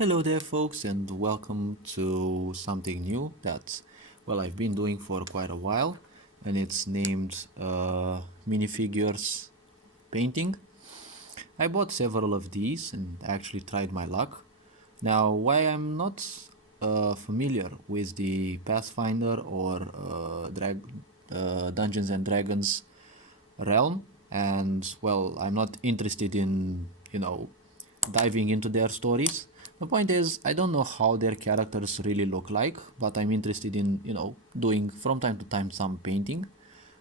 Hello there folks, and welcome to something new that, well, I've been doing for quite a while, and it's named minifigures painting. I bought several of these and actually tried my luck. Now, why I'm not familiar with the Pathfinder or Dungeons and Dragons realm, and well, I'm not interested in diving into their stories. The point is, I don't know how their characters really look like, but I'm interested in doing from time to time some painting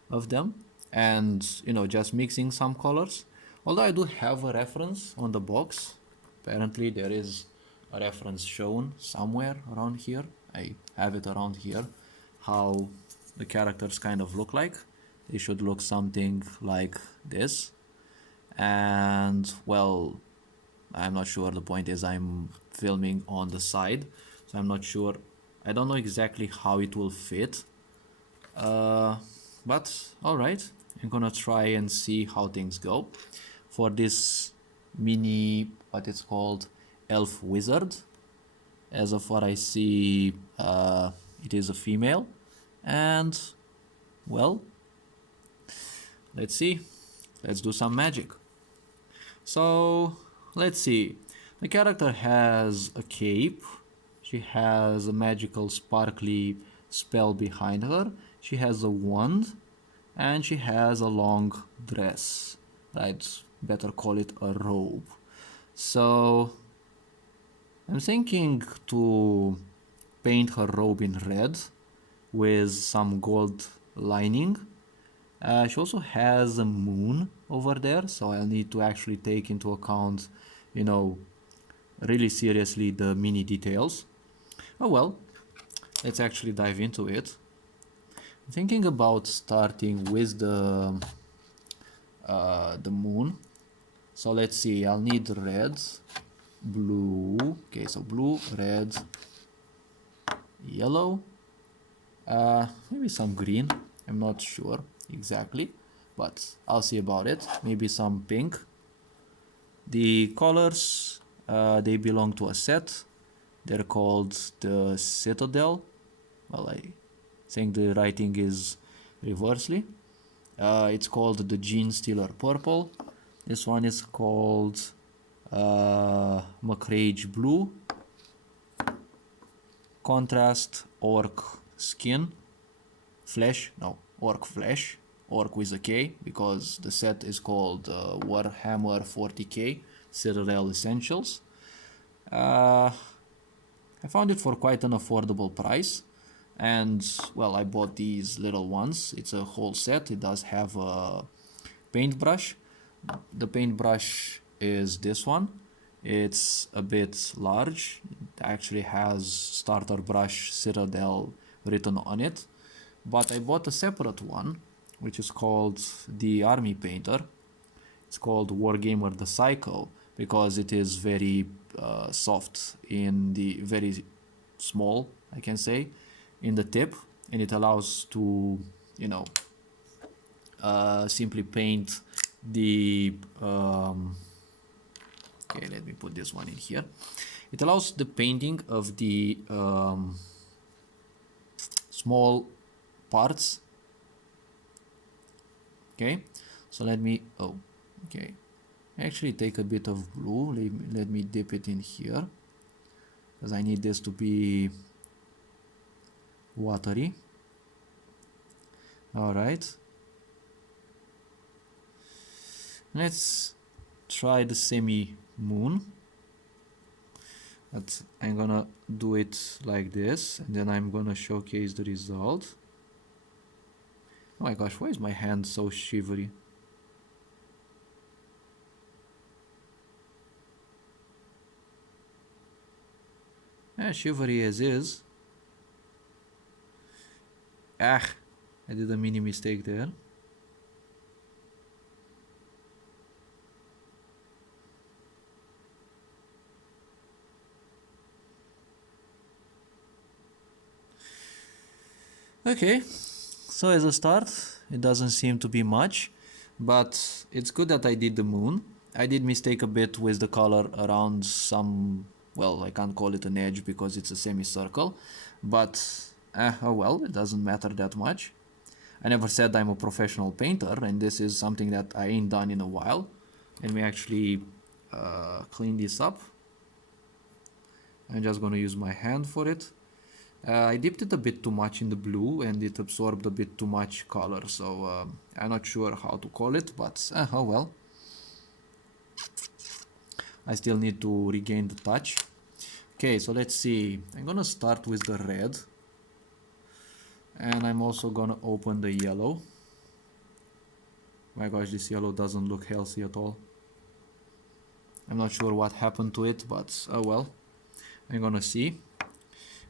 of them, and just mixing some colors. Although I do have a reference on the box. Apparently there is a reference shown somewhere around here. I have it around here, how the characters kind of look like. They should look something like this. And well, I'm not sure. The point is, I'm filming on the side, so I'm not sure. I don't know exactly how it will fit. But alright, I'm gonna try and see how things go for this mini, what it's called, elf wizard. As of what I see, it is a female, and well, let's see. Let's do some magic. So let's see. The character has a cape. She has a magical sparkly spell behind her. She has a wand, and she has a long dress. I'd better call it a robe. So I'm thinking to paint her robe in red with some gold lining. She also has a moon over there, so I'll need to actually take into account, really seriously the mini details. Oh well, let's actually dive into it. I'm thinking about starting with the moon. So let's see, I'll need red, blue, okay, so blue, red, yellow, maybe some green, I'm not sure exactly, but I'll see about it. Maybe some pink. The colors, they belong to a set. They're called the Citadel. Well, I think the writing is reversely. It's called the Gene Stealer Purple. This one is called McRage Blue. Contrast Orc Skin. Flesh, no, Orc Flesh. Orc with a K, because the set is called Warhammer 40k Citadel Essentials. I found it for quite an affordable price, and well, I bought these little ones. It's a whole set. It does have a paintbrush. The paintbrush is this one. It's a bit large. It actually has starter brush Citadel written on it, but I bought a separate one which is called the Army Painter. It's called Wargamer the Psycho because it is very soft in the, very small, I can say, in the tip, and it allows to simply paint the okay, let me put this one in here. It allows the painting of the small parts. Okay, so let me, oh, okay, actually take a bit of blue. Let me dip it in here because I need this to be watery. All right, let's try the semi-moon, but I'm gonna do it like this, and then I'm gonna showcase the result. Oh my gosh, why is my hand so shivery? Yeah, shivery as is. Ah, I did a mini mistake there. Okay, so as a start, it doesn't seem to be much, but it's good that I did the moon. I did mistake a bit with the color around some well, I can't call it an edge because it's a semicircle, but oh well, it doesn't matter that much. I never said I'm a professional painter, and this is something that I ain't done in a while. Let me actually clean this up. I'm just gonna use my hand for it. I dipped it a bit too much in the blue and it absorbed a bit too much color, so I'm not sure how to call it, but oh well. I still need to regain the touch. Okay, so let's see. I'm gonna start with the red, and I'm also gonna open the yellow. My gosh, this yellow doesn't look healthy at all. I'm not sure what happened to it, but oh well. I'm gonna see.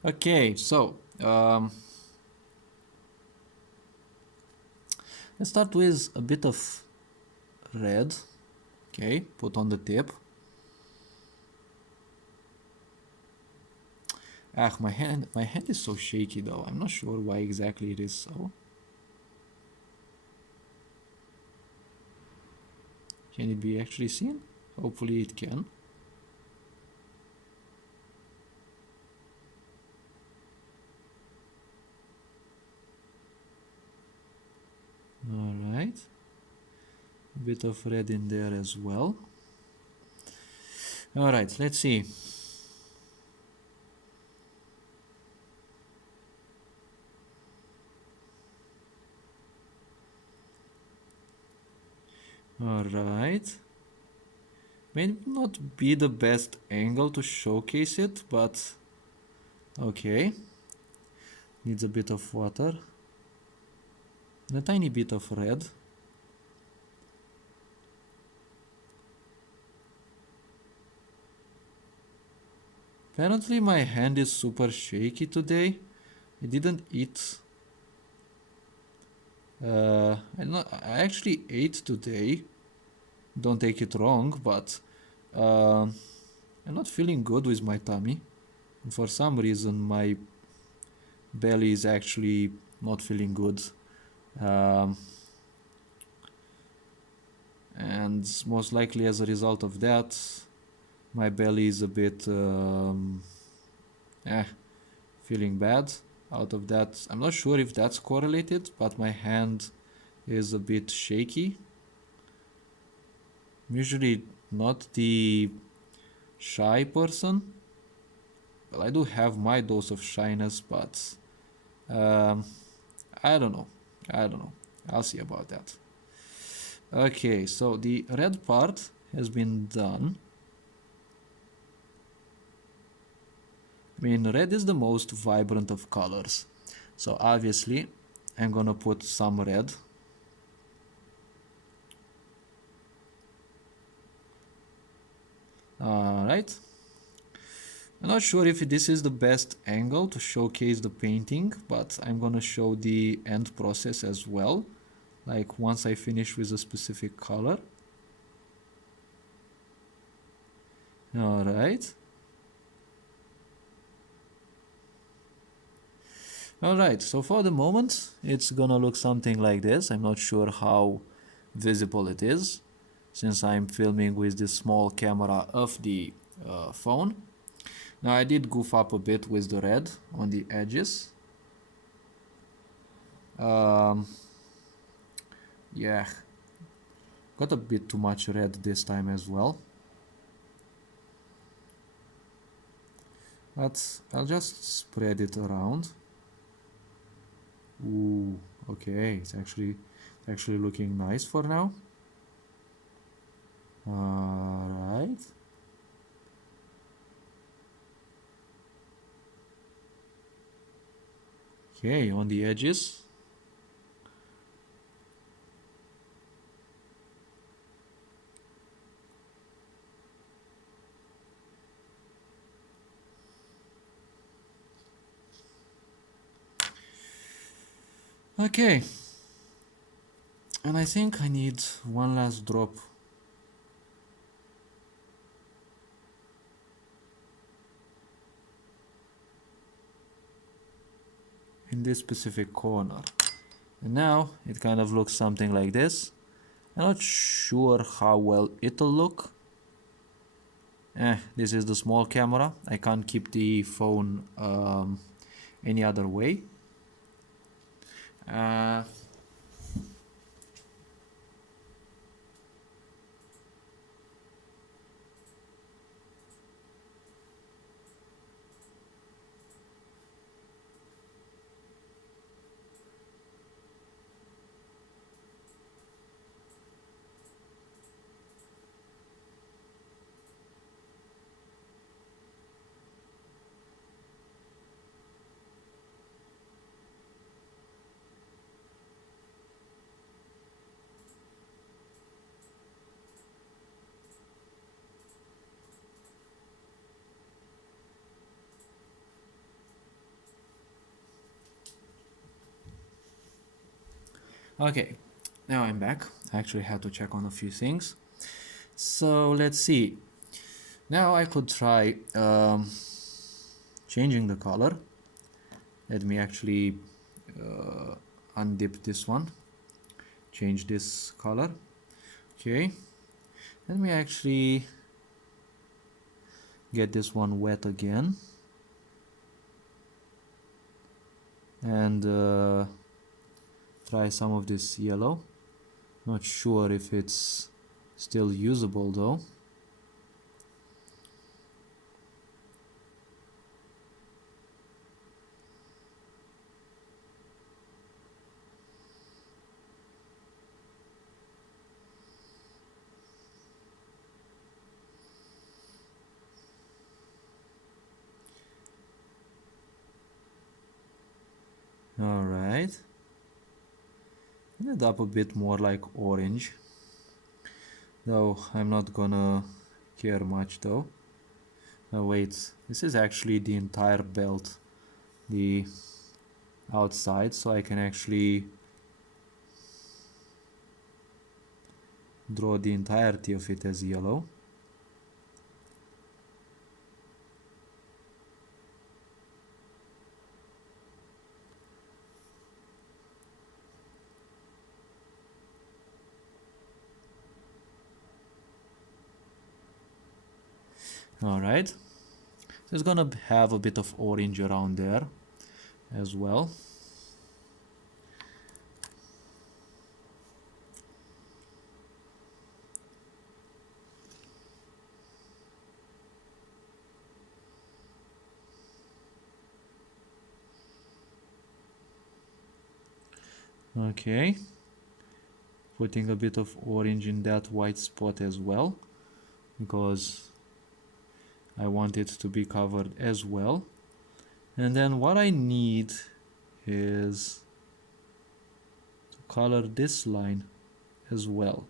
Okay, so let's start with a bit of red. Okay, put on the tip. Ah, my hand is so shaky though. I'm not sure why exactly it is so. Can it be actually seen? Hopefully it can. Alright. A bit of red in there as well. Alright, let's see. Alright. May not be the best angle to showcase it, but okay. Needs a bit of water. And a tiny bit of red. Apparently my hand is super shaky today. I didn't eat. I actually ate today. Don't take it wrong, but I'm not feeling good with my tummy. And for some reason my belly is actually not feeling good. And most likely as a result of that, my belly is a bit feeling bad. Out of that, I'm not sure if that's correlated, but my hand is a bit shaky. I'm usually not the shy person. Well, I do have my dose of shyness, but I don't know. I'll see about that. Okay, so the red part has been done. I mean, red is the most vibrant of colors. So obviously, I'm gonna put some red. Alright. I'm not sure if this is the best angle to showcase the painting, but I'm gonna show the end process as well. Like once I finish with a specific color. Alright. Alright, so for the moment, it's gonna look something like this. I'm not sure how visible it is, since I'm filming with this small camera of the phone. Now I did goof up a bit with the red on the edges. Yeah, got a bit too much red this time as well. But I'll just spread it around. Ooh, okay, it's actually looking nice for now. Alright. Okay, on the edges. Okay, and I think I need one last drop. In this specific corner. And now it kind of looks something like this. I'm not sure how well it'll look. This is the small camera. I can't keep the phone any other way. Okay, now I'm back. I actually had to check on a few things. So let's see. Now I could try changing the color. Let me actually undip this one. Change this color. Okay. Let me actually get this one wet again. And try some of this yellow. Not sure if it's still usable though. Alright. End up a bit more like orange. Though I'm not gonna care much though. Oh wait, this is actually the entire belt, the outside, so I can actually draw the entirety of it as yellow. Alright, so it's gonna have a bit of orange around there as well. Okay, putting a bit of orange in that white spot as well, because I want it to be covered as well. And then what I need is to color this line as well,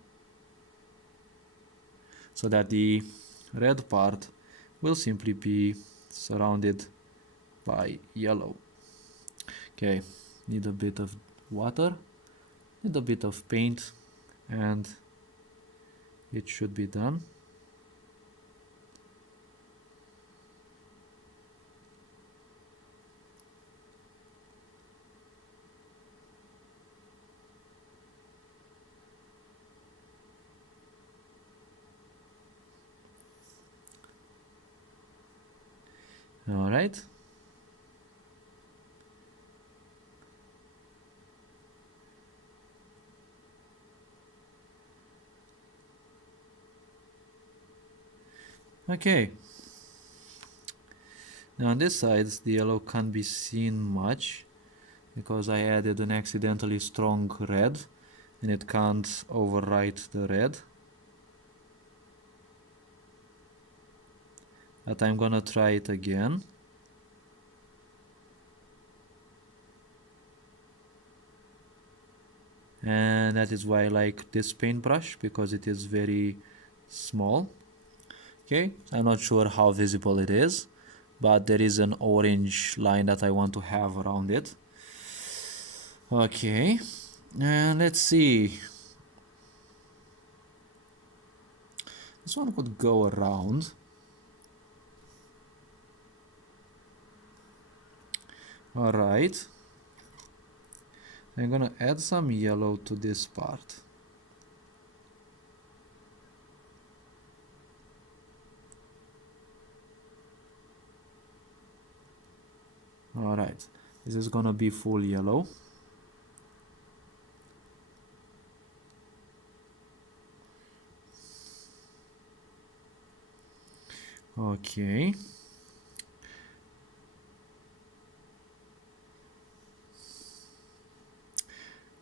so that the red part will simply be surrounded by yellow. Okay, need a bit of water, need a bit of paint, and it should be done. All right. Okay. Now on this side, the yellow can't be seen much because I added an accidentally strong red and it can't overwrite the red. But I'm gonna try it again. And that is why I like this paintbrush, because it is very small. Okay, I'm not sure how visible it is, but there is an orange line that I want to have around it. Okay, and let's see. This one could go around. Alright. I'm gonna add some yellow to this part. All right, this is gonna be full yellow. Okay.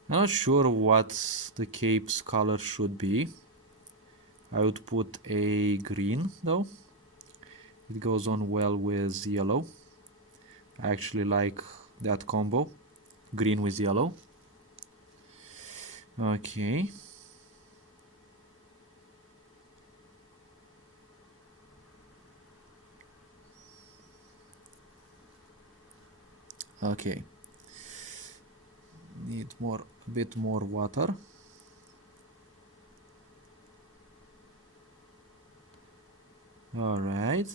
I'm not sure what the cape's color should be. I would put a green though. It goes on well with yellow. I actually like that combo, green with yellow. Okay. Okay. Need a bit more water. All right.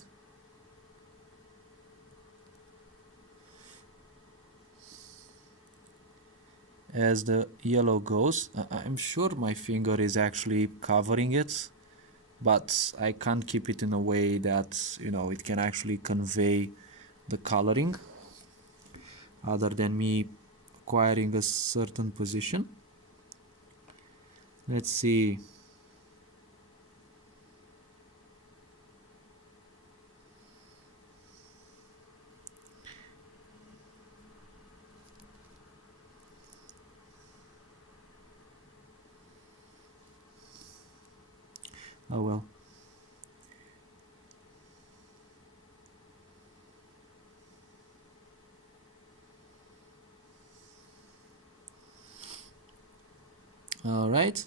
As the yellow goes, I'm sure my finger is actually covering it, but I can't keep it in a way that, you know, it can actually convey the coloring other than me acquiring a certain position. Let's see. Oh well. All right.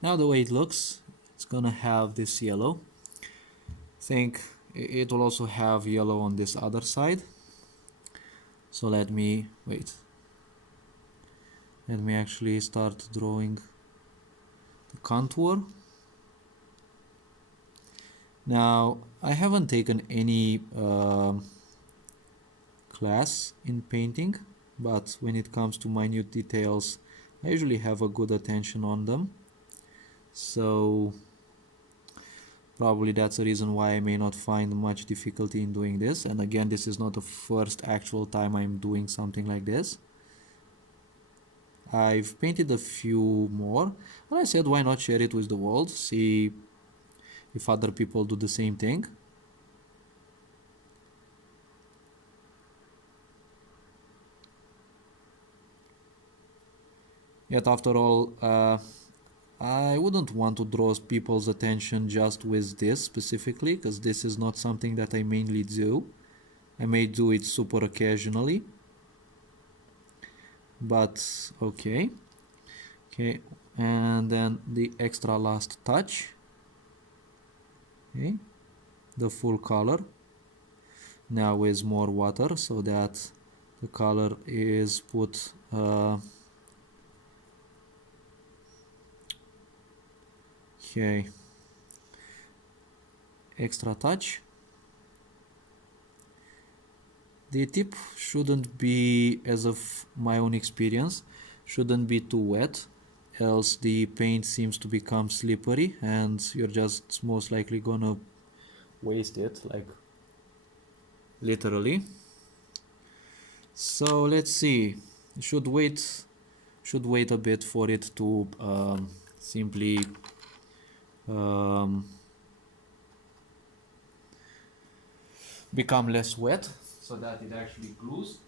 Now the way it looks, it's gonna have this yellow. I think it will also have yellow on this other side. So let me actually start drawing the contour. Now I haven't taken any class in painting, but when it comes to minute details, I usually have a good attention on them. So probably that's a reason why I may not find much difficulty in doing this. And again, this is not the first actual time I'm doing something like this. I've painted a few more, and I said why not share it with the world, see if other people do the same thing. Yet after all, I wouldn't want to draw people's attention just with this specifically, because this is not something that I mainly do. I may do it super occasionally, but okay. Okay, and then the extra last touch. Okay, the full color. Now with more water so that the color is put okay, extra touch. The tip shouldn't be, as of my own experience, shouldn't be too wet, else the paint seems to become slippery and you're just most likely gonna waste it, like literally. So let's see, should wait a bit for it to simply become less wet so that it actually glues.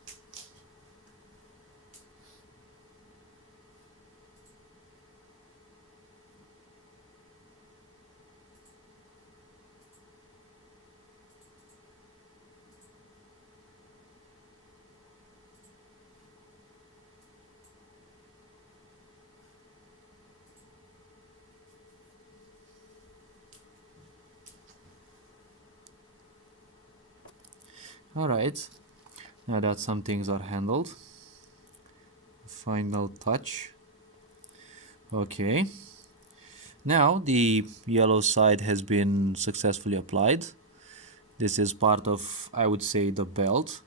Alright, now that some things are handled, final touch. Okay, now the yellow side has been successfully applied. This is part of, I would say, the belt.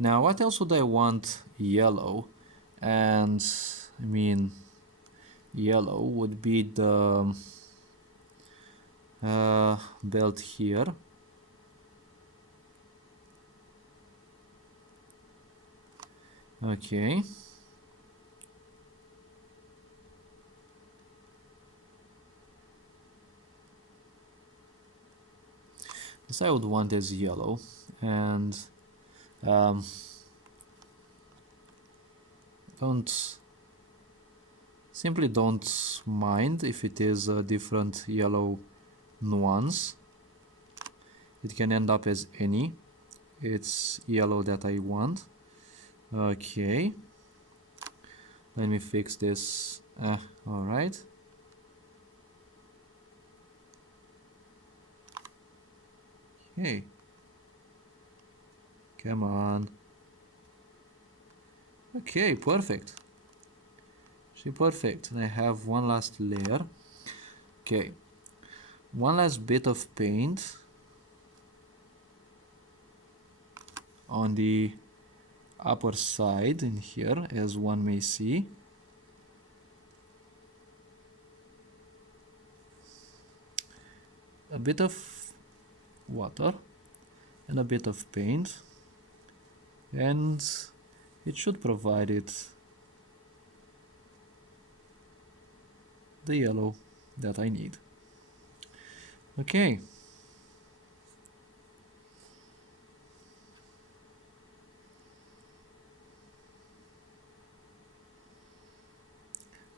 Now what else would I want yellow? And I mean yellow would be the belt here. Okay. This I would want as yellow, and simply don't mind if it is a different yellow nuance. It can end up as any. It's yellow that I want. Okay, let me fix this. All right. Okay, come on. Okay, perfect. See, perfect. And I have one last layer. Okay, one last bit of paint on the upper side in here, as one may see. A bit of water and a bit of paint, and it should provide it the yellow that I need. Okay.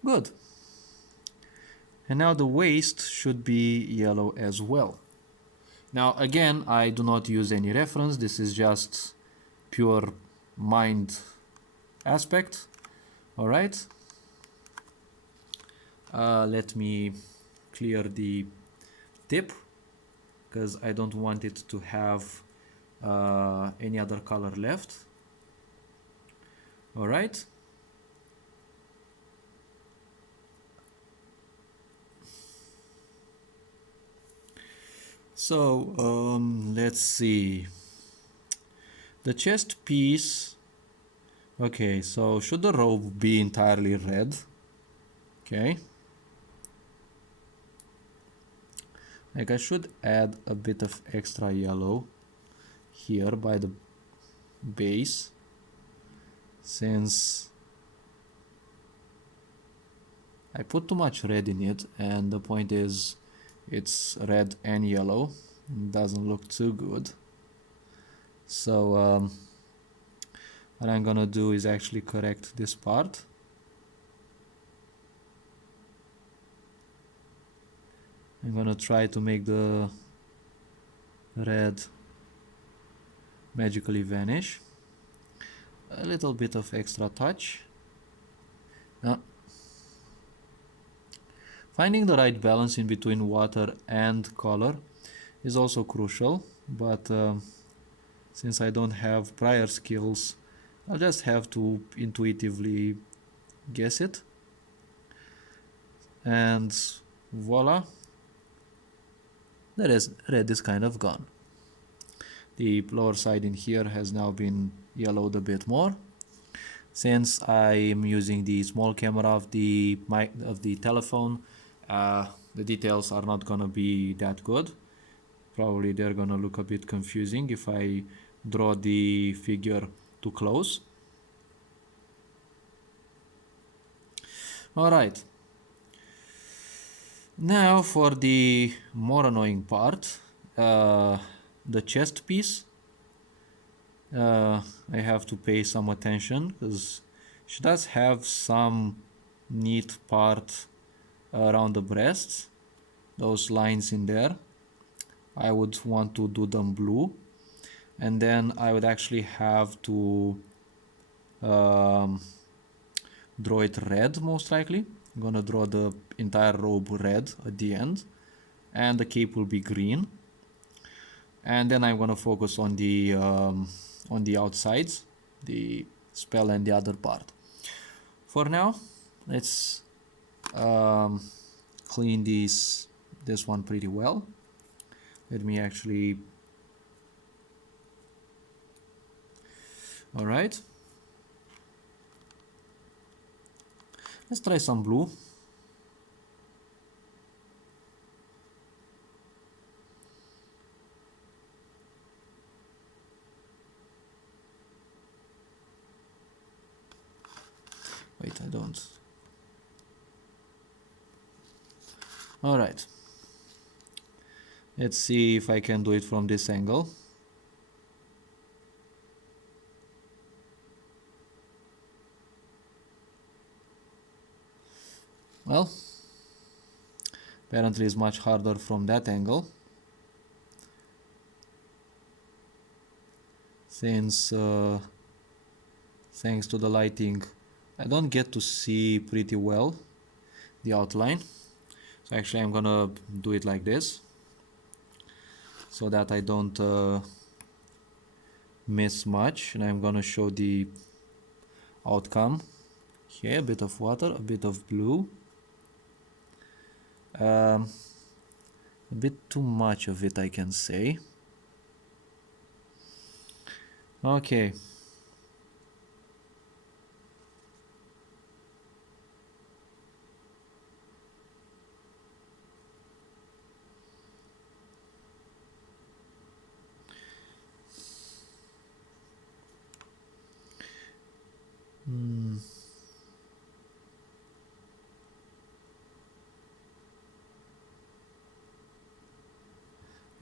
Good. And now the waist should be yellow as well. Now again, I do not use any reference. This is just pure mind aspect. All right. Let me clear the tip because I don't want it to have any other color left. All right. So let's see. The chest piece. Okay, so should the robe be entirely red? Okay. Like I should add a bit of extra yellow here by the base, since I put too much red in it, and the point is it's red and yellow. It doesn't look too good. So what I'm gonna do is actually correct this part. I'm gonna try to make the red magically vanish. A little bit of extra touch. Finding the right balance in between water and color is also crucial, but since I don't have prior skills, I'll just have to intuitively guess it. And voila, the red is kind of gone. The lower side in here has now been yellowed a bit more. Since I am using the small camera of the telephone, the details are not gonna be that good. Probably they're gonna look a bit confusing if I draw the figure too close. All right. Now for the more annoying part, the chest piece. I have to pay some attention because she does have some neat part around the breasts, those lines in there. I would want to do them blue, and then I would actually have to draw it red, most likely. I'm gonna draw the entire robe red at the end, and the cape will be green. And then I'm gonna focus on the outsides, the spell and the other part. For now, let's clean this one pretty well. Let me actually All right. Let's try some blue. Wait, I don't. All right. Let's see if I can do it from this angle. Well, apparently it's much harder from that angle, since thanks to the lighting I don't get to see pretty well the outline. So actually I'm gonna do it like this so that I don't miss much, and I'm gonna show the outcome here. A bit of water, a bit of blue, a bit too much of it, I can say. Okay.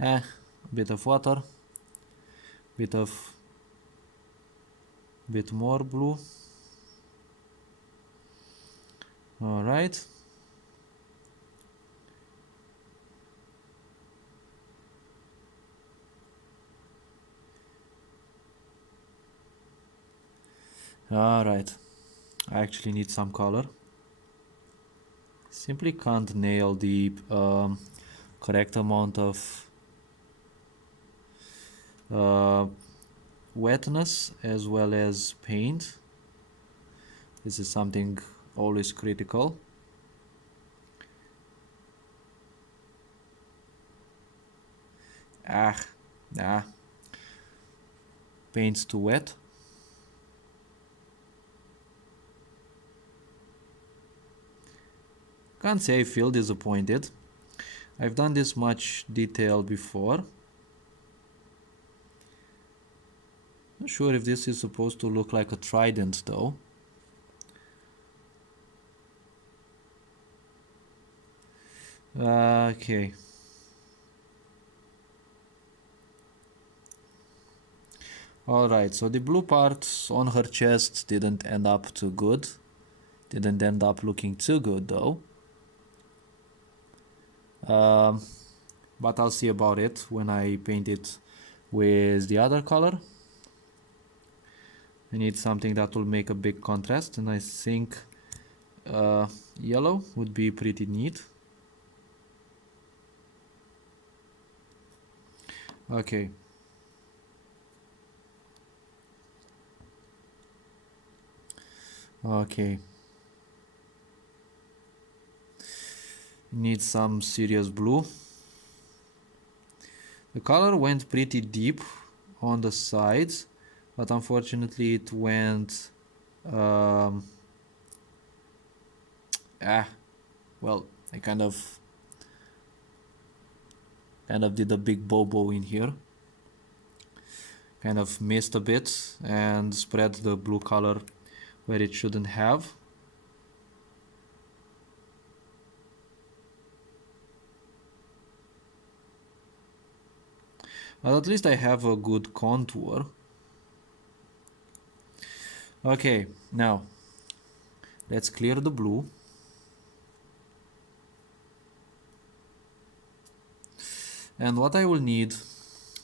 A bit of water, bit more blue. All right. All right. I actually need some color. Simply can't nail the correct amount of wetness as well as paint. This is something always critical. Paint's too wet. Can't say I feel disappointed. I've done this much detail before. Not sure if this is supposed to look like a trident though. Okay. Alright, so the blue part on her chest didn't end up too good. Didn't end up looking too good though. But I'll see about it when I paint it with the other color. I need something that will make a big contrast, and I think yellow would be pretty neat. Okay. Okay. Need some serious blue. The color went pretty deep on the sides, but unfortunately it went well, I kind of did a big bobo in here. Kind of missed a bit and spread the blue color where it shouldn't have. But at least I have a good contour. Okay, now let's clear the blue. And what I will need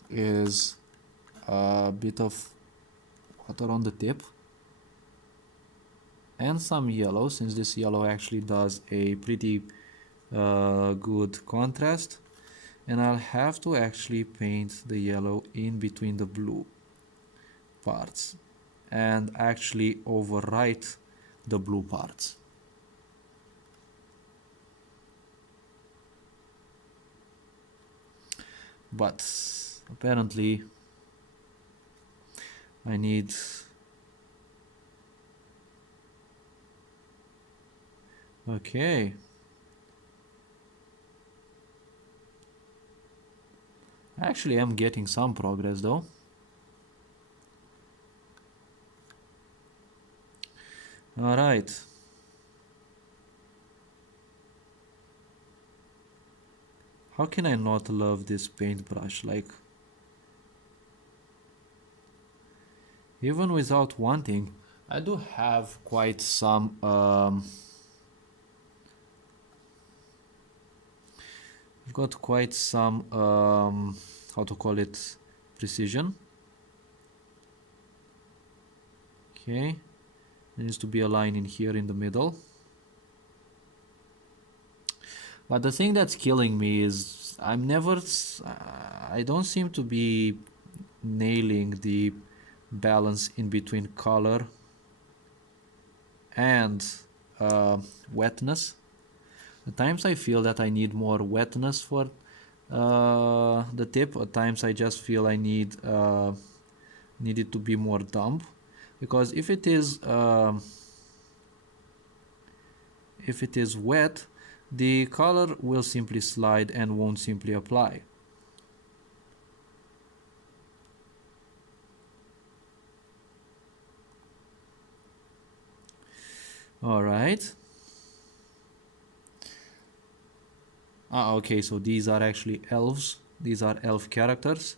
is a bit of water on the tip and some yellow, since this yellow actually does a pretty good contrast. And I'll have to actually paint the yellow in between the blue parts and actually overwrite the blue parts. But apparently I need Okay. Actually, I'm getting some progress though. All right. How can I not love this paintbrush? Like, even without wanting, I do have quite some I've got quite some how to call it, precision. Okay, there needs to be a line in here in the middle. But the thing that's killing me is I don't seem to be nailing the balance in between color and wetness. At times I feel that I need more wetness for the tip. At times I just feel I need it to be more damp, because if it is wet, the color will simply slide and won't simply apply. All right. Okay, so these are actually elves. These are elf characters.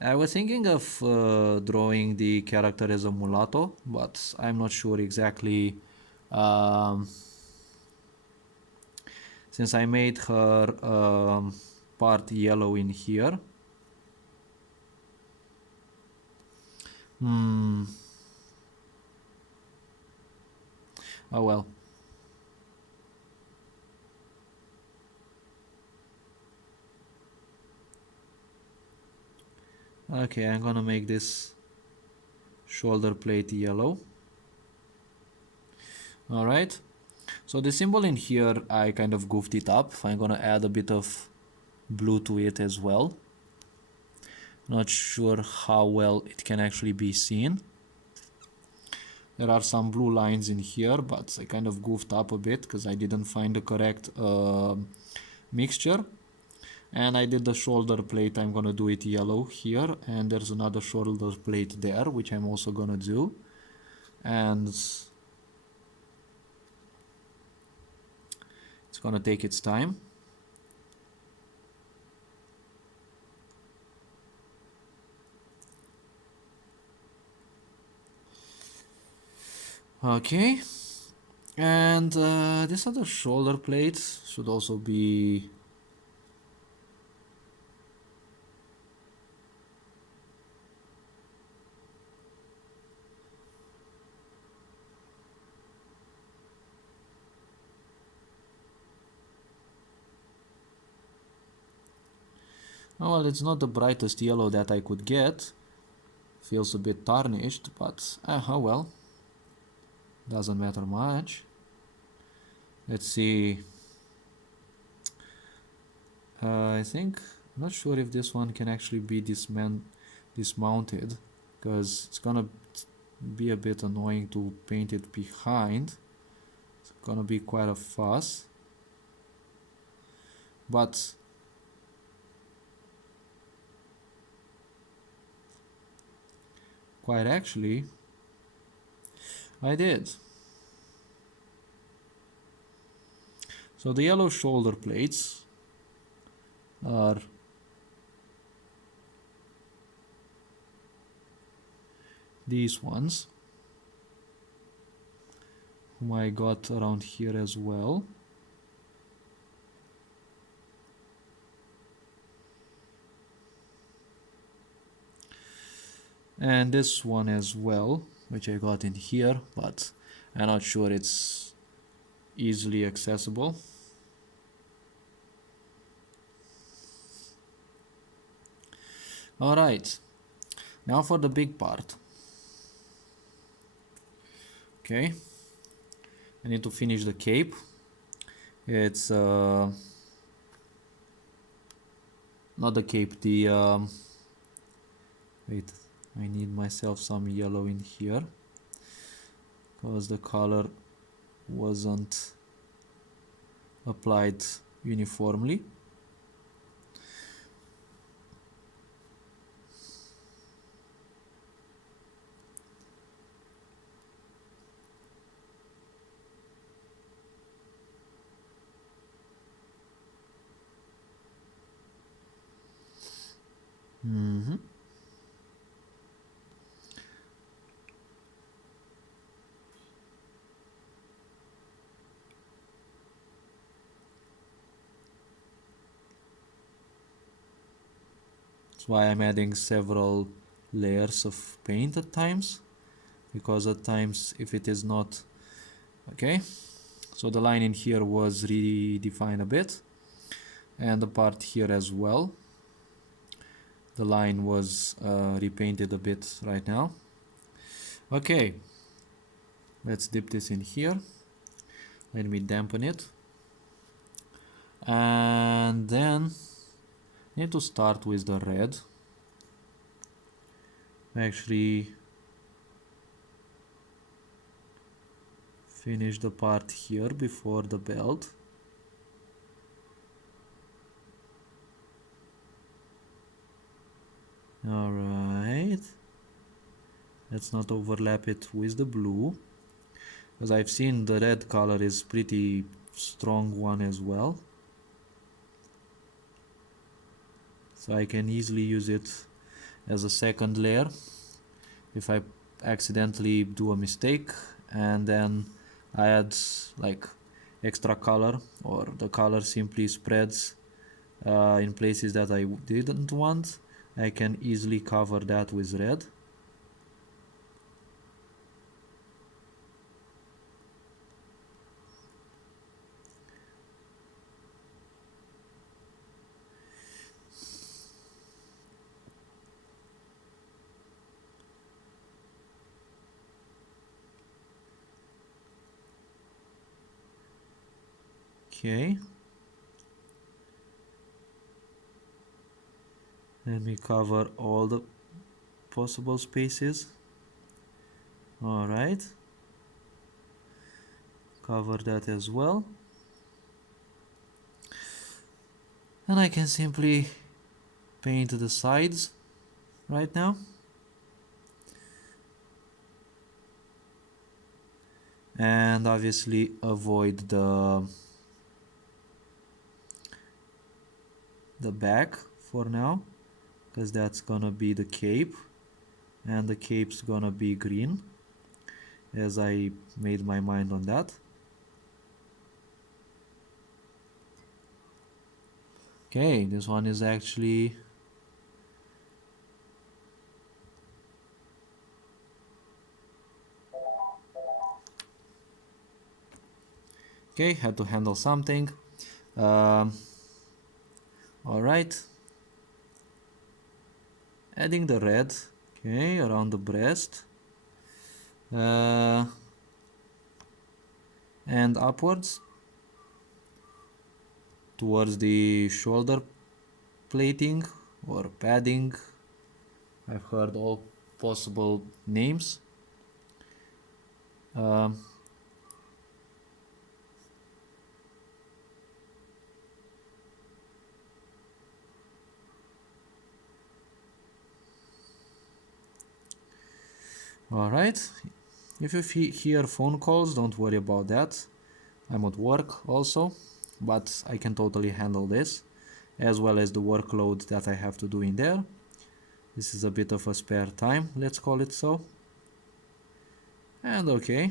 I was thinking of drawing the character as a mulatto, but I'm not sure exactly, since I made her part yellow in here. Oh well. Okay, I'm gonna make this shoulder plate yellow. Alright, so the symbol in here, I kind of goofed it up. I'm gonna add a bit of blue to it as well. Not sure how well it can actually be seen. There are some blue lines in here, but I kind of goofed up a bit because I didn't find the correct mixture. And I did the shoulder plate. I'm gonna do it yellow here, and there's another shoulder plate there, which I'm also gonna do. And it's gonna take its time. Okay, and this other shoulder plate should also be oh, well, it's not the brightest yellow that I could get. Feels a bit tarnished, but oh well. Doesn't matter much. Let's see. I think, I'm not sure if this one can actually be dismounted, because it's gonna be a bit annoying to paint it behind. It's gonna be quite a fuss. But quite actually, I did. So the yellow shoulder plates are these ones, whom I got around here as well. And this one as well, which I got in here, but I'm not sure it's easily accessible. Alright, now for the big part. Okay, I need to finish the cape. It's not the cape, the wait, I need myself some yellow in here because the color wasn't applied uniformly. That's why I'm adding several layers of paint at times, because at times if it is not okay. So the line in here was redefined a bit, and the part here as well. The line was repainted a bit right now. Okay, let's dip this in here. Let me dampen it. And then I need to start with the red. Actually finish the part here before the belt. Alright. Let's not overlap it with the blue, because I've seen the red color is pretty strong one as well. So I can easily use it as a second layer if I accidentally do a mistake and then I add like extra color, or the color simply spreads in places that I didn't want. I can easily cover that with red. Okay. Let me cover all the possible spaces. Alright. Cover that as well. And I can simply paint the sides right now. And obviously avoid the back for now, because that's gonna be the cape, and the cape's gonna be green, as I made my mind on that. Okay, this one is actually okay, had to handle something. Alright, adding the red, okay, around the breast, and upwards towards the shoulder plating or padding. I've heard all possible names. Alright, if you hear phone calls, don't worry about that. I'm at work also, but I can totally handle this, as well as the workload that I have to do in there. This is a bit of a spare time, let's call it so. And okay.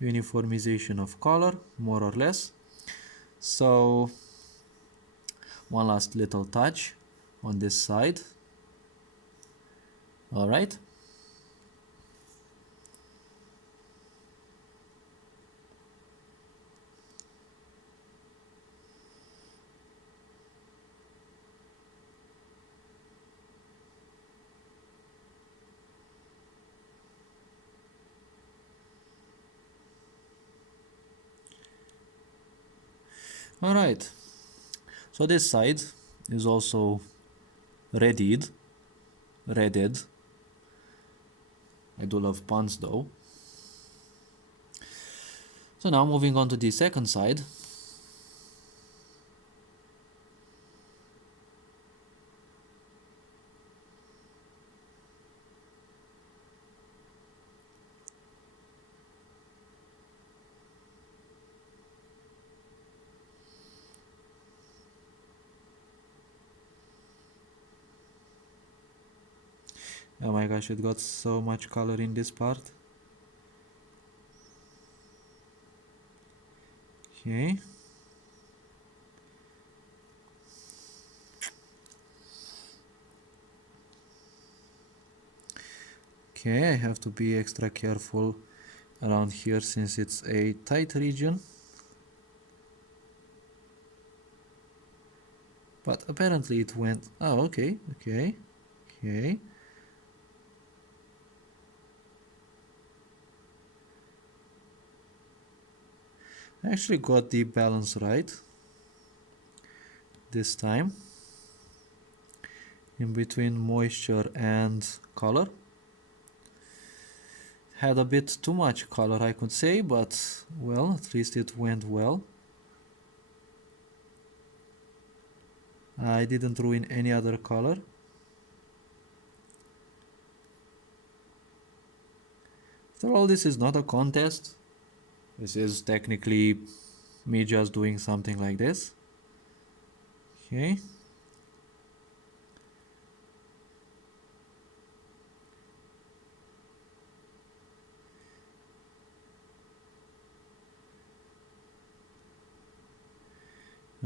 Uniformization of color, more or less. So, one last little touch on this side. Alright. Alright, so this side is also redded. I do love puns though. So now moving on to the second side. Oh my gosh, it got so much color in this part. Okay. Okay, I have to be extra careful around here since it's a tight region. But apparently it went... Oh, okay, okay, okay. I actually got the balance right this time in between moisture and color. Had a bit too much color, I could say, but well, at least it went well. I didn't ruin any other color. After all, this is not a contest. This is technically me just doing something like this. Okay.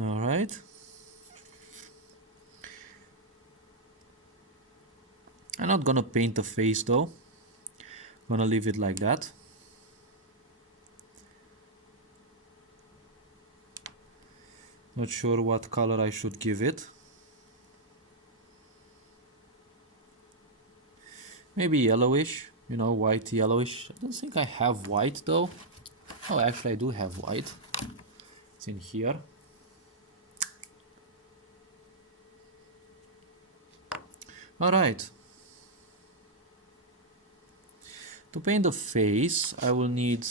All right. I'm not gonna paint the face though. I'm gonna leave it like that. Not sure what color I should give it. Maybe yellowish, you know, white yellowish. I don't think I have white though. Oh, actually I do have white. It's in here. All right. To paint the face, I will need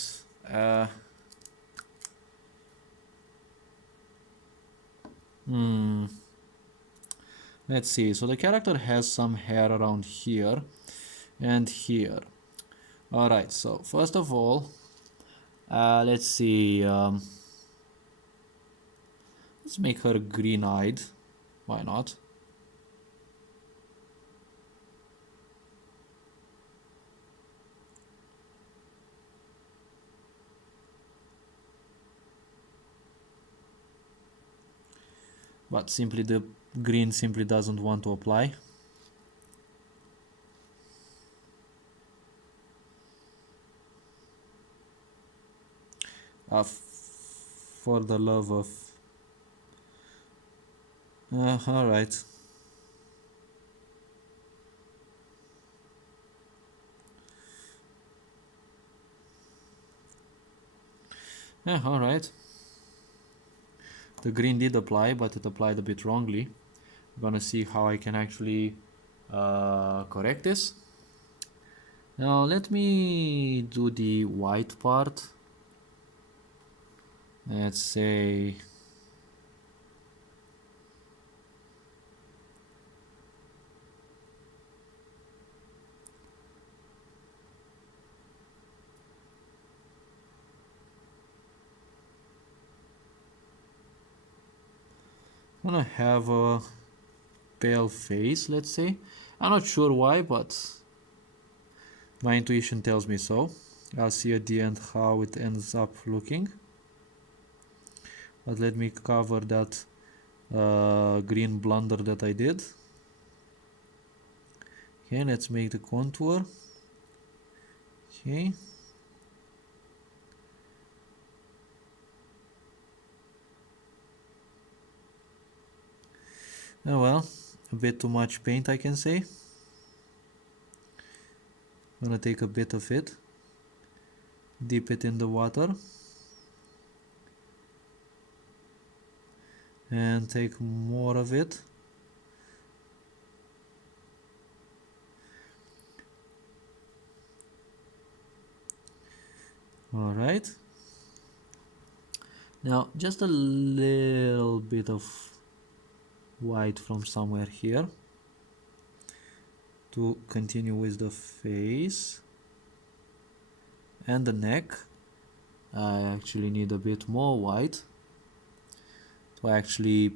let's see. So the character has some hair around here and here. All right. So first of all, let's see. Let's make her green-eyed. Why not? But simply the green simply doesn't want to apply. For the love of... all right. Yeah, all right. The green did apply, but it applied a bit wrongly. I'm gonna see how I can actually correct this. Now let me do the white part. Let's say I'm gonna have a pale face, let's say. I'm not sure why, but my intuition tells me so. I'll see at the end how it ends up looking. But let me cover that green blunder that I did. Okay, let's make the contour. Okay. Oh well, a bit too much paint, I can say. I'm gonna take a bit of it, dip it in the water, and take more of it. All right. Now just a little bit of white from somewhere here to continue with the face and the neck. I actually need a bit more white to actually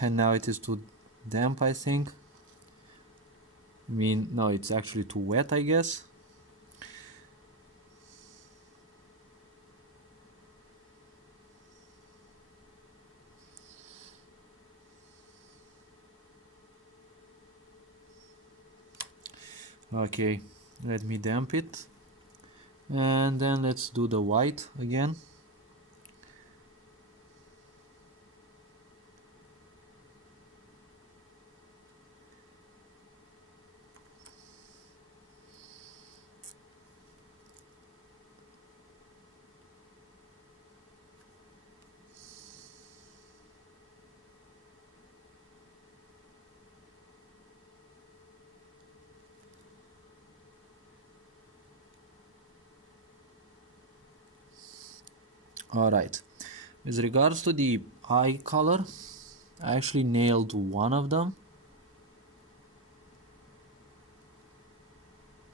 and now it is too damp, I think. I mean, no, it's actually too wet, I guess. Okay, let me damp it. And then let's do the white again. Alright, with regards to the eye color, I actually nailed one of them.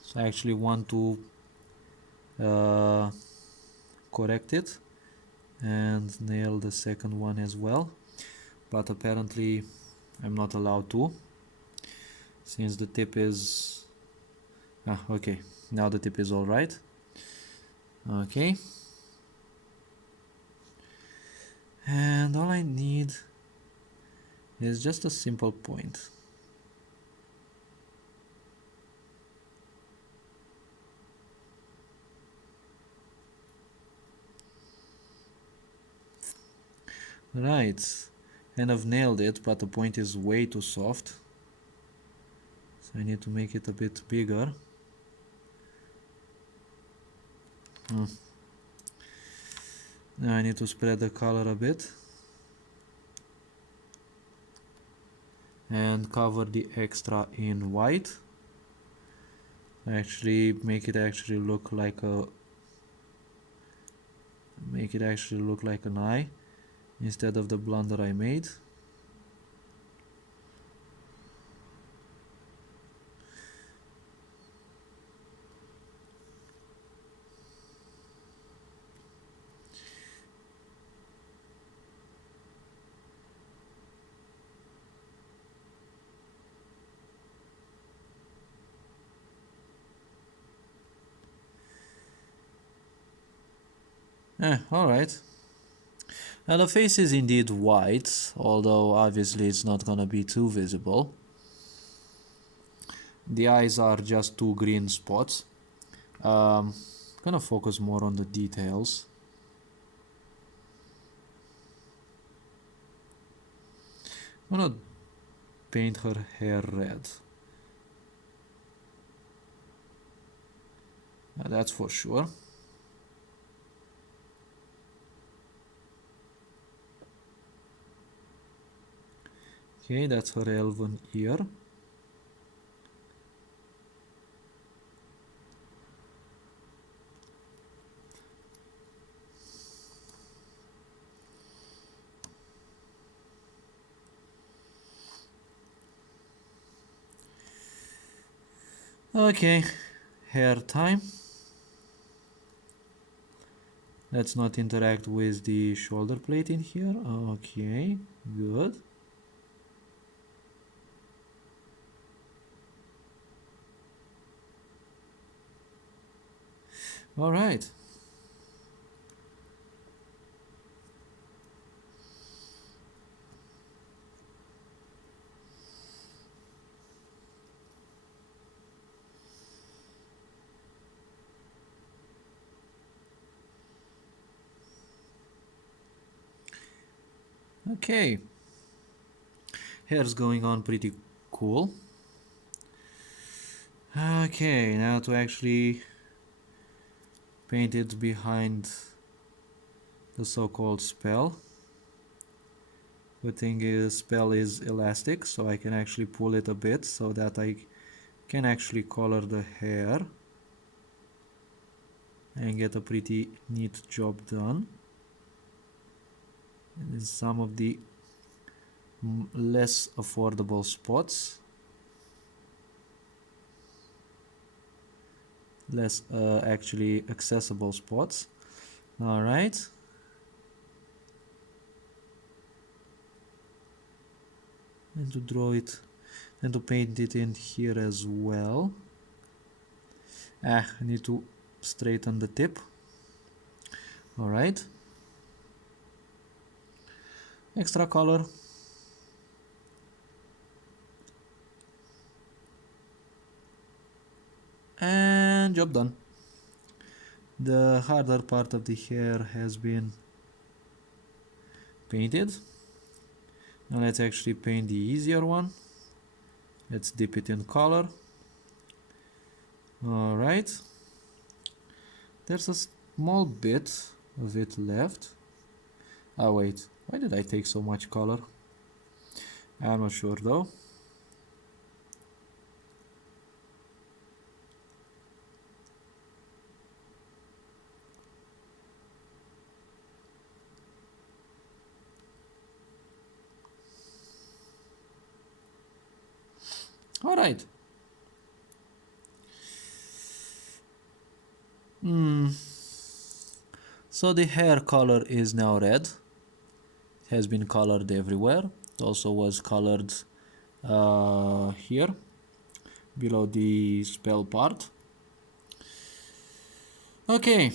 So I actually want to correct it and nail the second one as well, but apparently I'm not allowed to, since the tip is okay, now the tip is all right. Okay, and all I need is just a simple point. Right, kind of nailed it, but the point is way too soft, so I need to make it a bit bigger. Now I need to spread the color a bit and cover the extra in white. Actually make it actually look like an eye instead of the blunder I made. Alright. Now the face is indeed white, although obviously it's not gonna be too visible. The eyes are just two green spots. Gonna focus more on the details. I'm gonna paint her hair red. That's for sure. Okay, that's her elven ear. Okay, hair time. Let's not interact with the shoulder plate in here. Okay, good. All right. Okay. Hair's going on pretty cool. Okay, now to actually paint it behind the so-called spell. Good thing is spell is elastic, so I can actually pull it a bit so that I can actually color the hair and get a pretty neat job done. And in some of the less affordable spots, less actually accessible spots. All right. And to draw it and to paint it in here as well. I need to straighten the tip. All right. Extra color. And job done. The harder part of the hair has been painted. Now let's actually paint the easier one. Let's dip it in color. All right. There's a small bit of it left. Oh wait, why did I take so much color? I'm not sure though. All right. So the hair color is now red. It has been colored everywhere. It also was colored here below the spell part. Okay,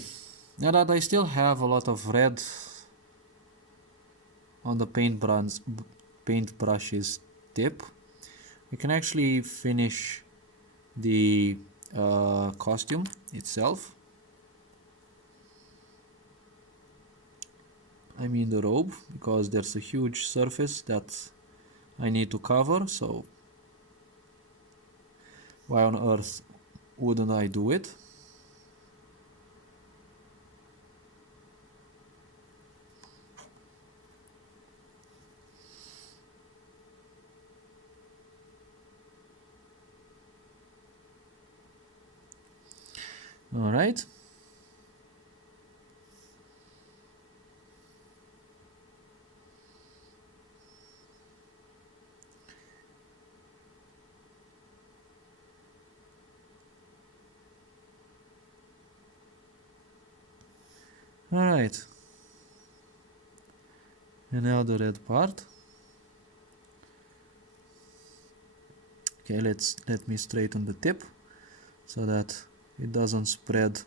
now that I still have a lot of red on the paintbrush's tip, we can actually finish the costume itself. I mean the robe, because there's a huge surface that I need to cover, so why on earth wouldn't I do it? All right. All right. And now the red part. Okay, let me straighten the tip so that it doesn't spread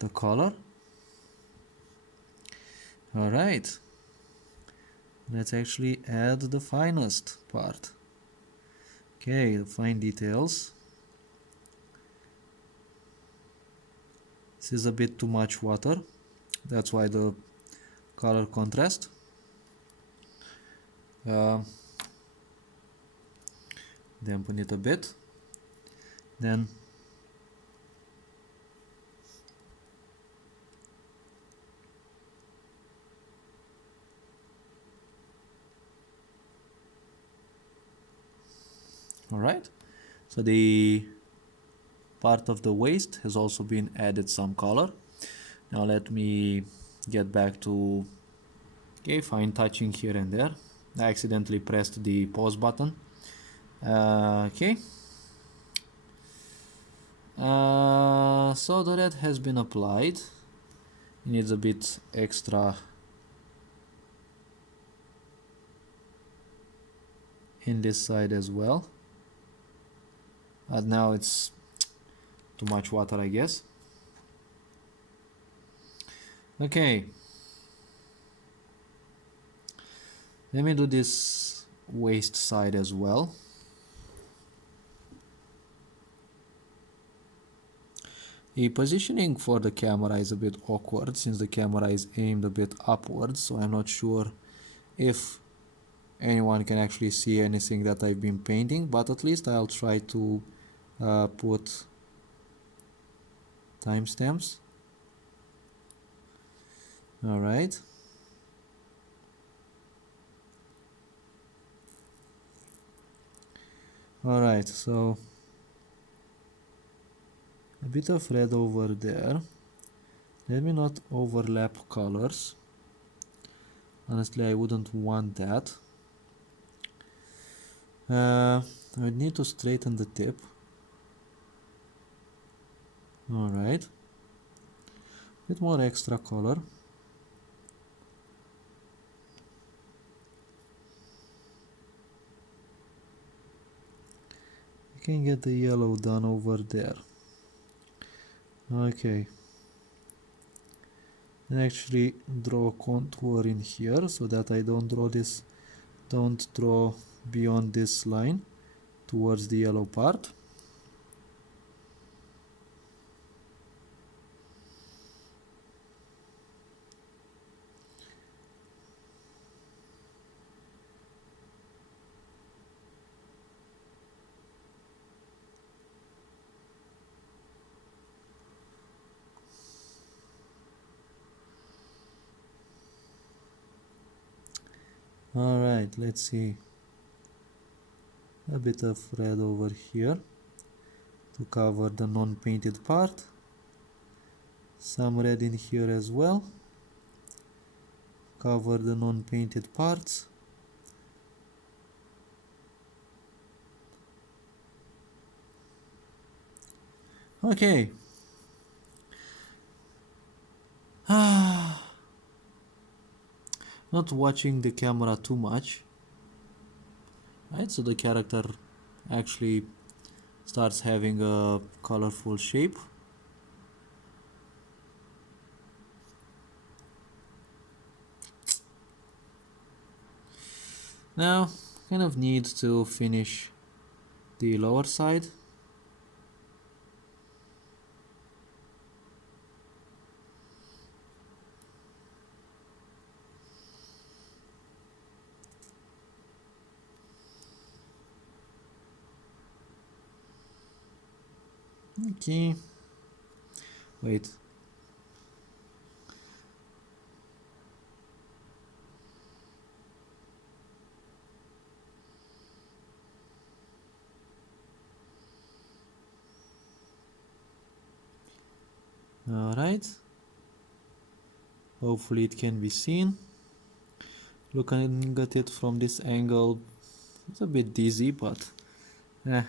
the color. All right. Let's actually add the finest part. Okay, the fine details. This is a bit too much water. That's why the color contrast. Dampen it a bit. Then all right, so the part of the waist has also been added some color. Now let me get back to fine touching here and there. I accidentally pressed the pause button. Okay, so the red has been applied. It needs a bit extra in this side as well. But now it's too much water, I guess. Okay, let me do this waist side as well. The positioning for the camera is a bit awkward since the camera is aimed a bit upwards, so I'm not sure if anyone can actually see anything that I've been painting, but at least I'll try to put timestamps. All right. All right, so a bit of red over there. Let me not overlap colors. Honestly, I wouldn't want that. I would need to straighten the tip. All right. Bit more extra color. You can get the yellow done over there. Okay. And actually draw a contour in here so that I don't draw beyond this line towards the yellow part. Alright, let's see. A bit of red over here to cover the non-painted part. Some red in here as well. Cover the non-painted parts. Okay. Not watching the camera too much. Right, so the character actually starts having a colorful shape. Now, kind of need to finish the lower side. Okay. Wait. Alright. Hopefully it can be seen. Looking at it from this angle, it's a bit dizzy, but eh.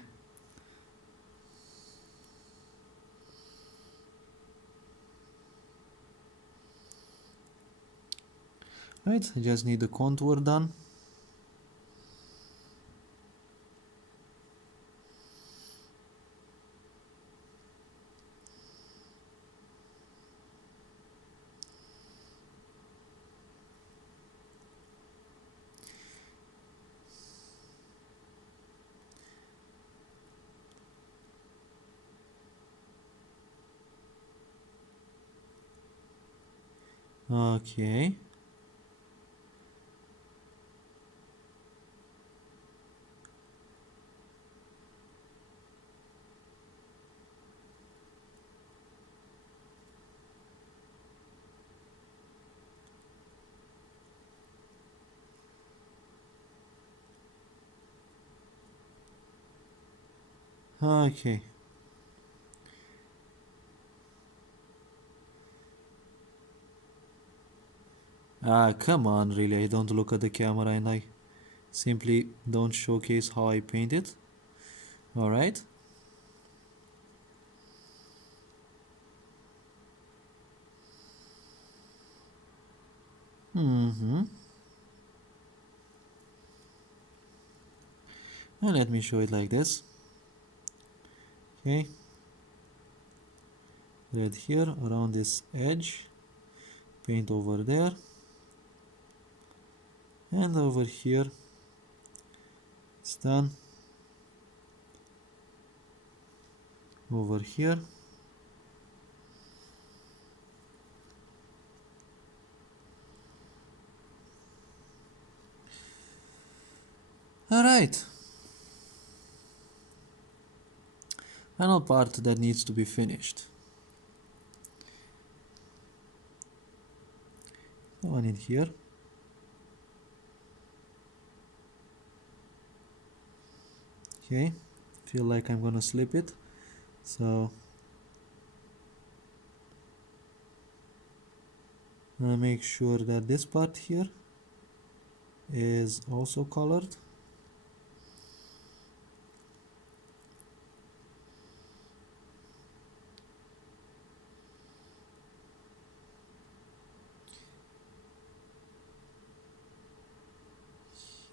Right, I just need the contour done. Okay. Okay. Ah, come on, really, I don't look at the camera and I simply don't showcase how I paint it. Alright. And let me show it like this. Okay. Red here around this edge. Paint over there. And over here. It's done. Over here. Alright. Final part that needs to be finished. one in here. Okay, feel like I'm gonna slip it, so I'm gonna make sure that this part here is also colored.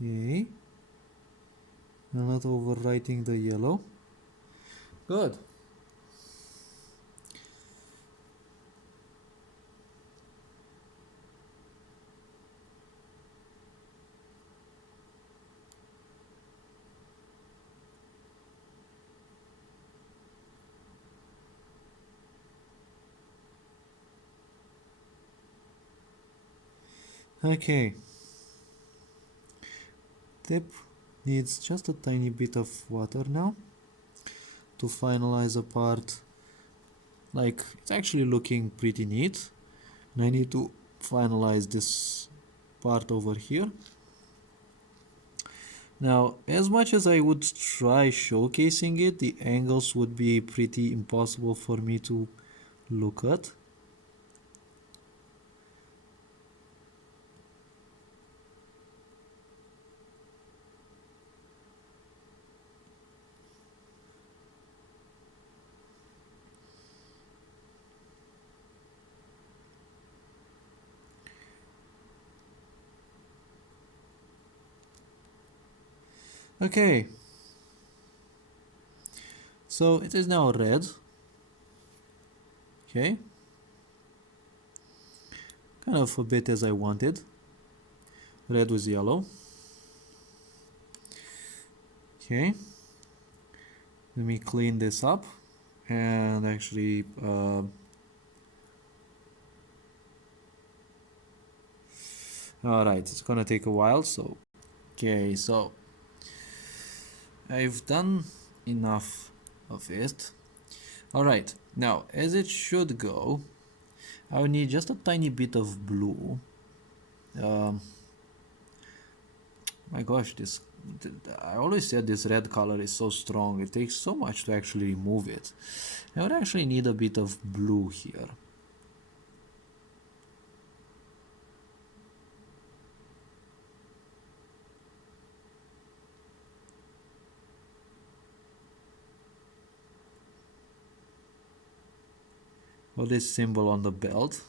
Okay, I'm not overwriting the yellow. Good. Okay, tip needs just a tiny bit of water now to finalize a part. Like, it's actually looking pretty neat, and I need to finalize this part over here. Now, as much as I would try showcasing it, the angles would be pretty impossible for me to look at. Okay, so it is now red. Okay, kind of a bit as I wanted. Red with yellow. Okay, let me clean this up and actually alright, it's gonna take a while, so okay, so I've done enough of it. Alright, now as it should go, I will need just a tiny bit of blue. My gosh, I always said this red color is so strong, it takes so much to actually remove it. I would actually need a bit of blue here. Or this symbol on the belt.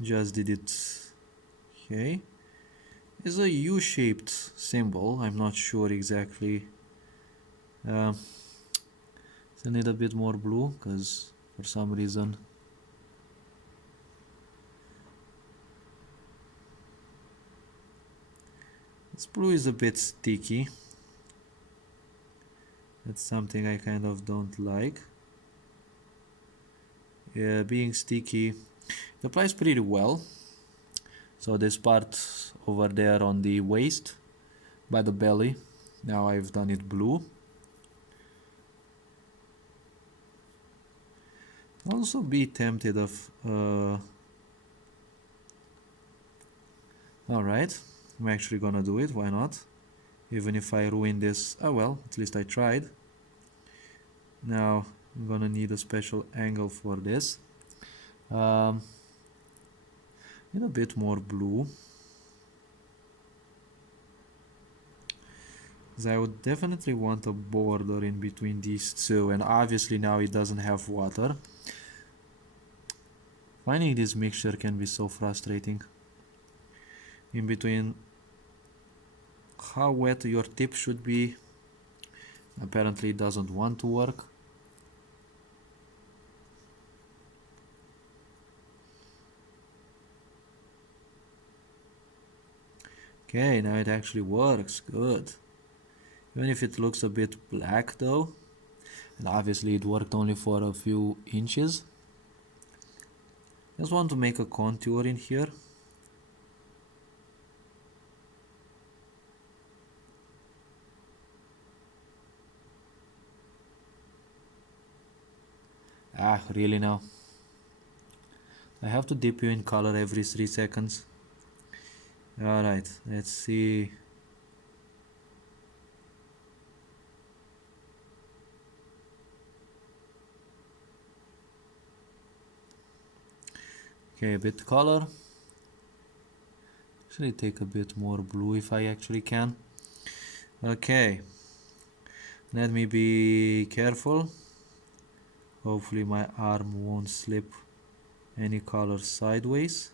Just did it. Okay. It's a U-shaped symbol. I'm not sure exactly. I need a bit more blue because for some reason this blue is a bit sticky. That's something I kind of don't like. Yeah, being sticky, it applies pretty well. So this part over there on the waist by the belly, now I've done it blue. Also be tempted of alright, I'm actually gonna do it, why not? Even if I ruin this, oh well, at least I tried. Now I'm gonna need a special angle for this. Need a bit more blue, because I would definitely want a border in between these two, and obviously now it doesn't have water. Finding this mixture can be so frustrating. In between how wet your tip should be, apparently it doesn't want to work. Okay, now it actually works, good. Even if it looks a bit black though, and obviously it worked only for a few inches. Just want to make a contour in here. Ah, really now? I have to dip you in color every 3 seconds. Alright, let's see. Okay, a bit color. Actually take a bit more blue if I actually can. Okay, let me be careful. Hopefully my arm won't slip any color sideways.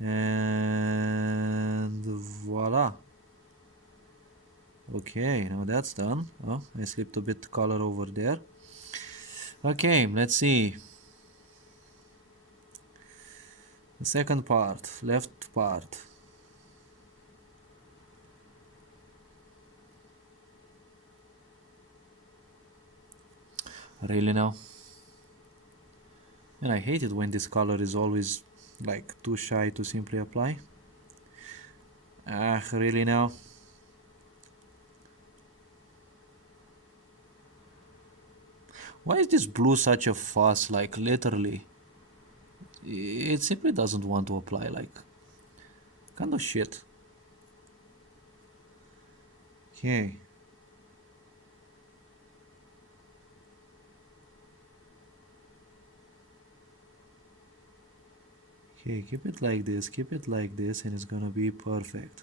And voila. Okay, now that's done. Oh, I slipped a bit color over there. Okay, let's see. The second part, left part. Really now? And I hate it when this color is always like too shy to simply apply. Ah, really now? Why is this blue such a fuss? Like literally, it simply doesn't want to apply. Like, kind of shit. Okay. Okay, keep it like this, keep it like this, and it's gonna be perfect.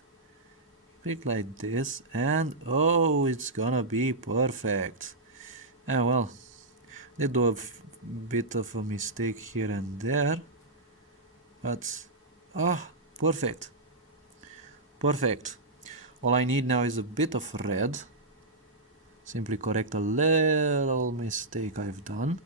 Keep it like this, and oh, it's gonna be perfect. Ah, well, they do a bit of a mistake here and there, but perfect. Perfect. All I need now is a bit of red. Simply correct a little mistake I've done.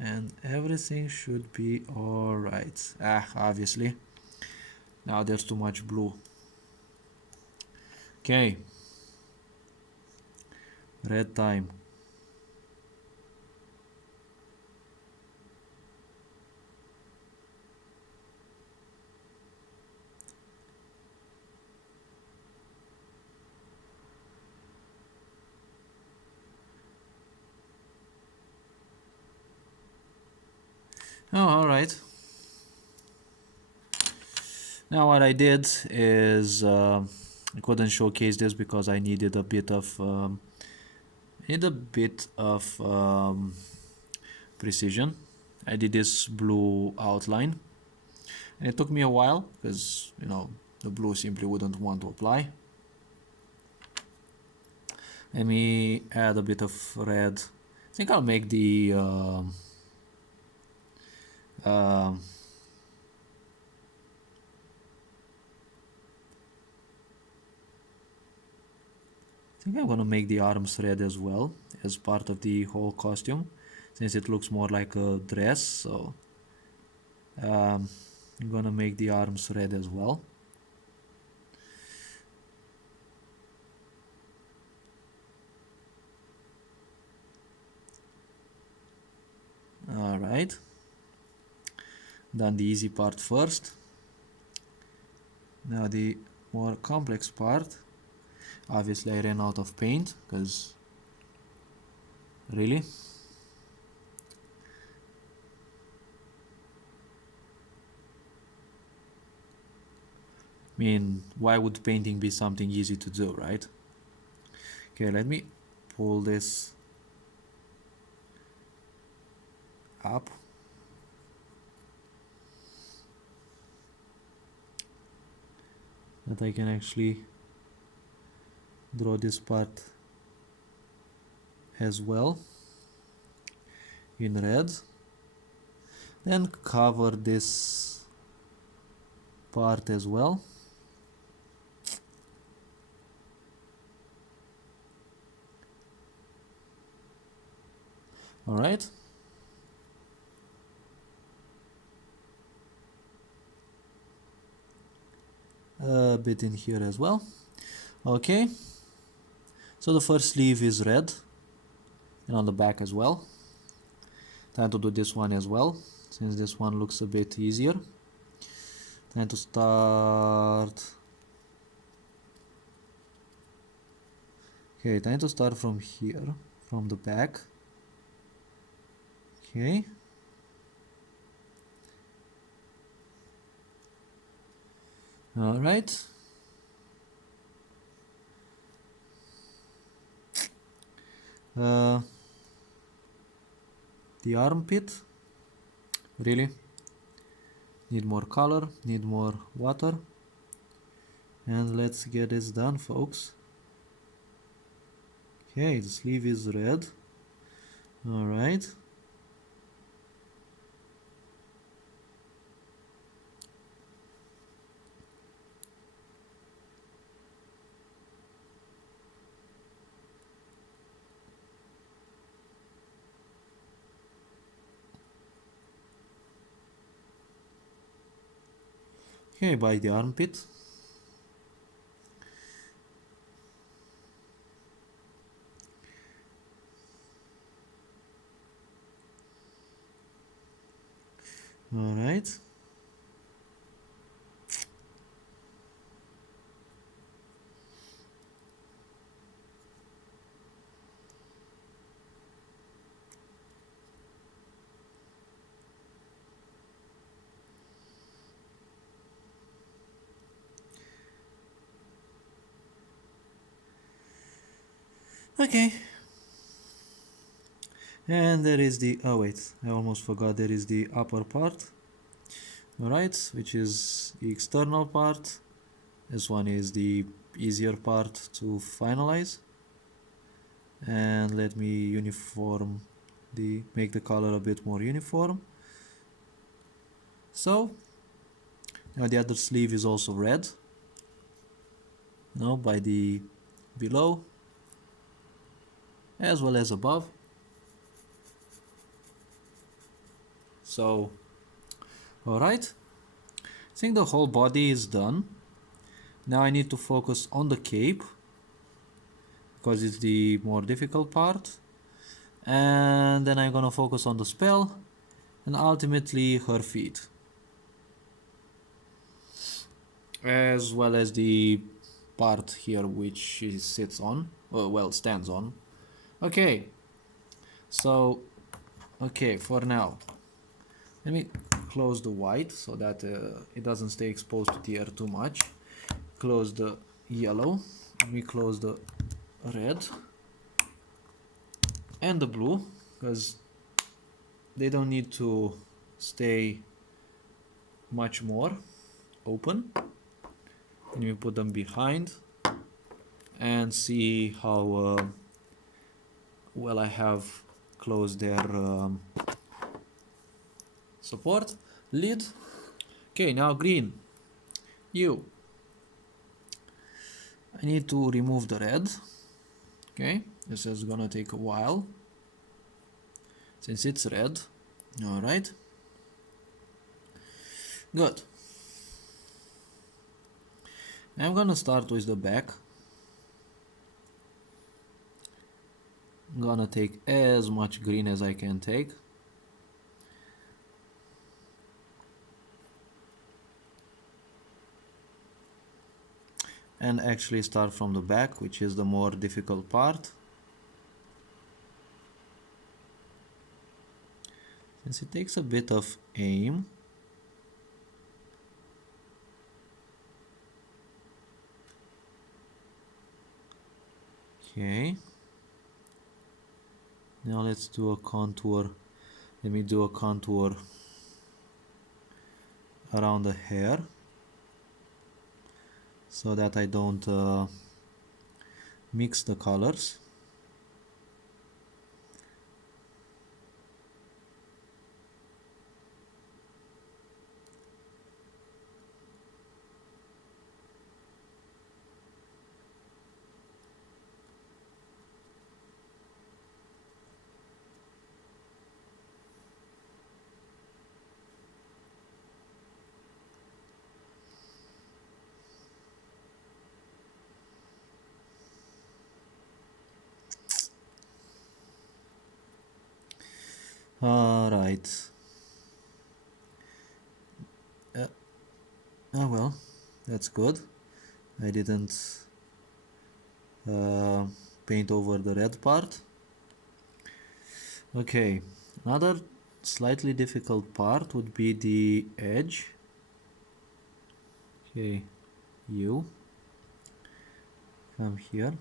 And everything should be alright. Obviously. Now there's too much blue. Okay. Red time. Oh, alright. Now what I did is I couldn't showcase this because I needed a bit of precision. I did this blue outline, and it took me a while because the blue simply wouldn't want to apply. Let me add a bit of red. I think I'll make the I think I'm gonna make the arms red as well as part of the whole costume, since it looks more like a dress. So I'm gonna make the arms red as well. Alright, done the easy part first. Now the more complex part. Obviously I ran out of paint, because really? I mean, why would painting be something easy to do, right? Okay, let me pull this up. That I can actually draw this part as well in red. Then cover this part as well. All right. A bit in here as well. Okay. So the first sleeve is red, and on the back as well. Time to do this one as well, since this one looks a bit easier. Time to start. Okay, time to start from here, from the back. Okay. All right. The armpit. Really? Need more color, need more water. And let's get this done, folks. Okay, the sleeve is red. All right. Okay, by the armpit. All right. Okay. And there is the, oh wait, I almost forgot, there is the upper part. Alright, which is the external part. This one is the easier part to finalize. And let me make the color a bit more uniform. So, now the other sleeve is also red. Now by the below, as well as above. So, alright, I think the whole body is done. Now I need to focus on the cape, because it's the more difficult part. And then I'm gonna focus on the spell, and ultimately her feet. As well as the part here which she sits on, well, stands on. Okay, so, okay, for now, let me close the white so that it doesn't stay exposed to the air too much. Close the yellow, let me close the red and the blue, because they don't need to stay much more open. Let me put them behind and see how well I have closed their support lid. Okay, now green, you. I need to remove the red. Okay, this is gonna take a while since it's red. All right, good. I'm gonna start with the back. I'm gonna take as much green as I can take. And actually start from the back, which is the more difficult part. Since it takes a bit of aim. Okay. Now let's do a contour. Let me do a contour around the hair, so that I don't mix the colors. Alright. Oh well, that's good. I didn't paint over the red part. Okay, another slightly difficult part would be the edge. Okay, you come here.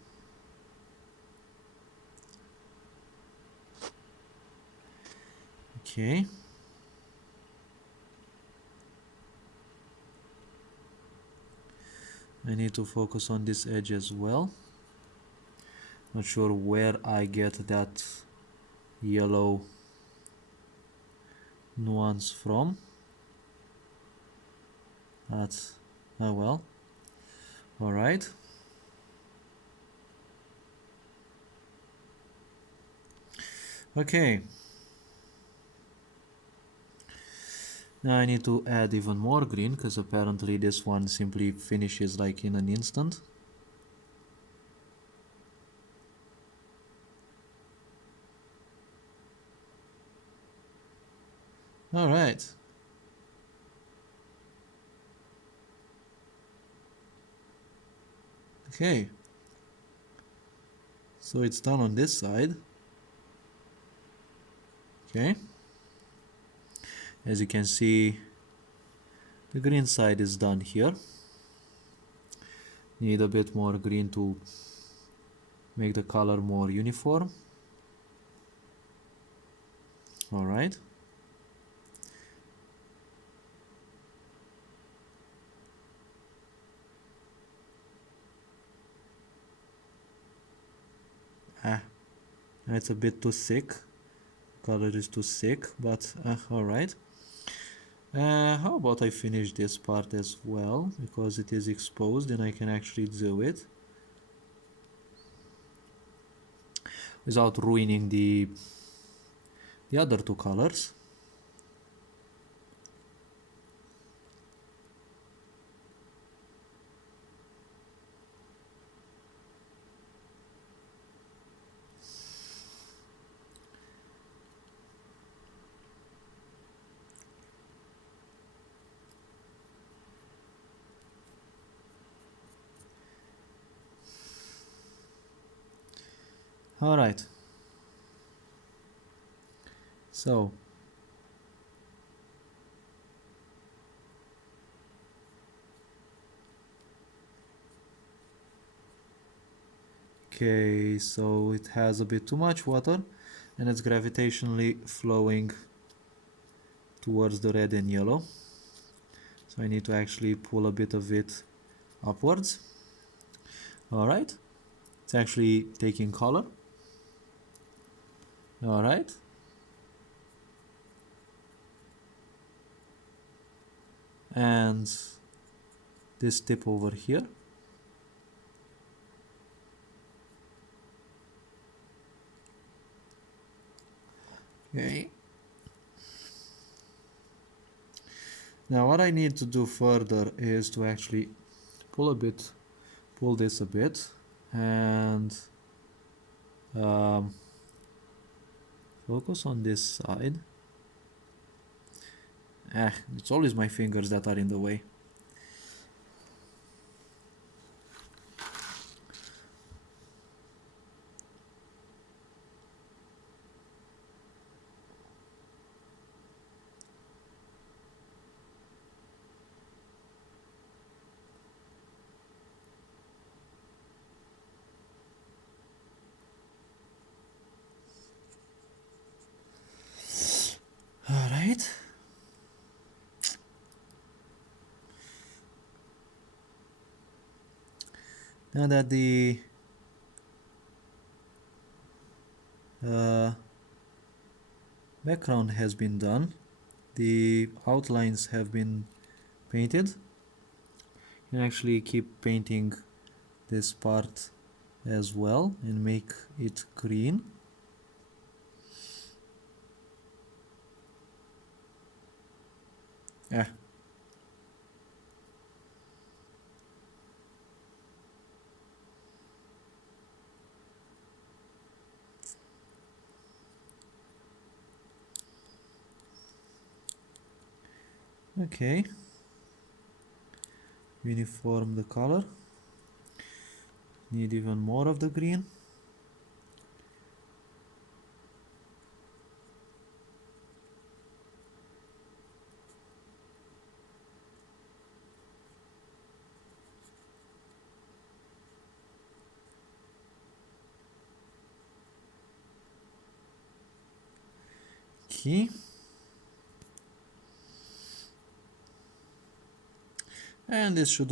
Okay. I need to focus on this edge as well. Not sure where I get that yellow nuance from. That's, oh well. Alright. Okay. Now I need to add even more green, because apparently this one simply finishes like in an instant. Alright. Okay. So it's done on this side. Okay. As you can see, the green side is done here. Need a bit more green to make the color more uniform. Alright. It's a bit too thick. Color is too thick, but alright. How about I finish this part as well, because it is exposed and I can actually do it without ruining the other two colors. Alright. So okay, so it has a bit too much water and it's gravitationally flowing towards the red and yellow. So I need to actually pull a bit of it upwards. Alright. It's actually taking color. Alright. And this tip over here. Okay. Now what I need to do further is to actually pull this a bit and focus on this side. It's always my fingers that are in the way. Alright. Now that the background has been done, the outlines have been painted, you can actually keep painting this part as well and make it green. Okay, uniform the color, need even more of the green. Okay. And this should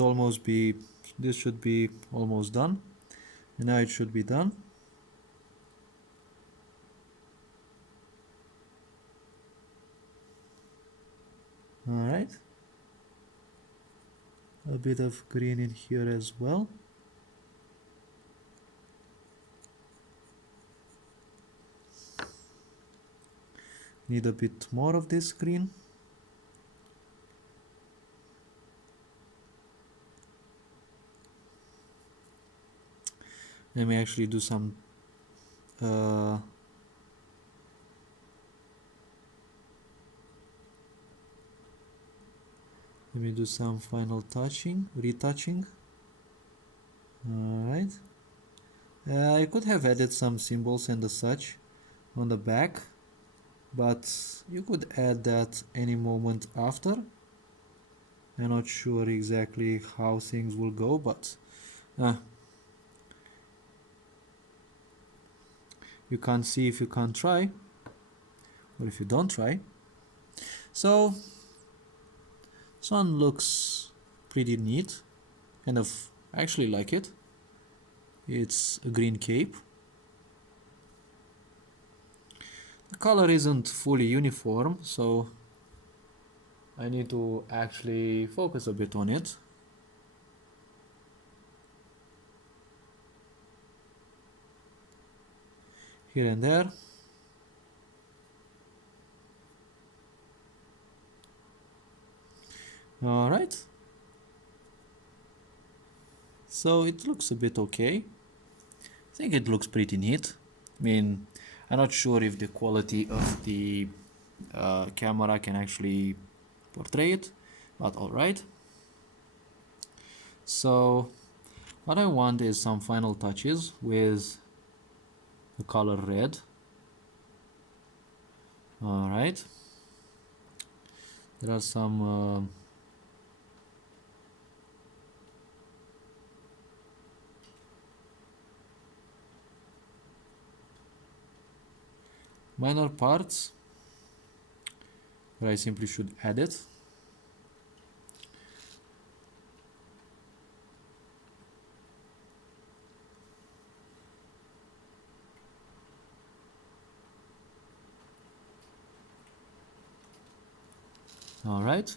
be almost done. And now it should be done. All right. A bit of green in here as well. Need a bit more of this green. Let me actually do some let me do some final retouching. Alright. I could have added some symbols and such on the back, but you could add that any moment after. I'm not sure exactly how things will go, but you can't see if you can't try, or if you don't try. So this one looks pretty neat, kind of actually like it. It's a green cape. The color isn't fully uniform, so I need to actually focus a bit on it. Here and there. Alright. So it looks a bit okay. I think it looks pretty neat. I mean, I'm not sure if the quality of the camera can actually portray it, but alright. So what I want is some final touches with the color red. Alright. There are some minor parts where I simply should add it. All right.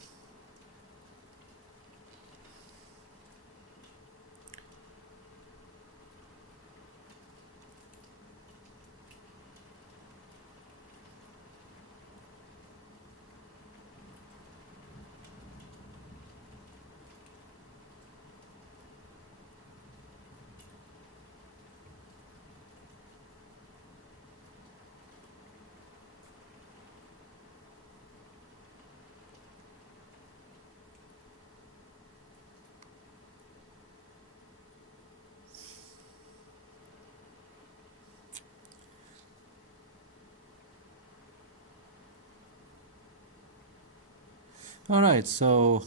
All right, so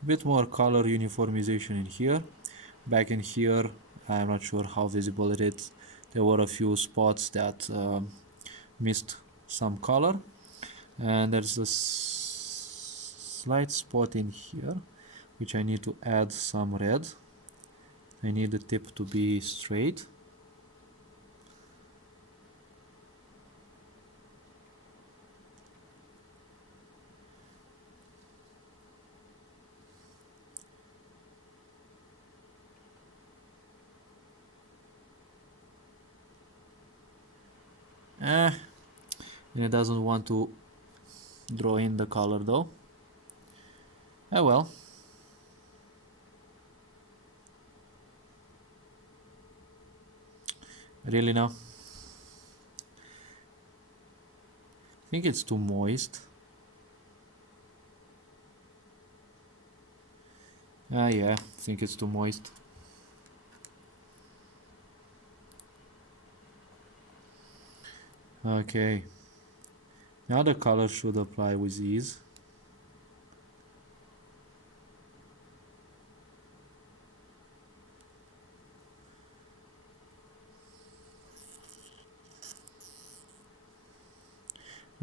a bit more color uniformization in here. Back in here, I'm not sure how visible it is. There were a few spots that missed some color, and there's a slight spot in here which I need to add some red. I need the tip to be straight. And it doesn't want to draw in the color though. Oh well. Really now? I think it's too moist. Yeah, I think it's too moist. Okay. Now the color should apply with ease.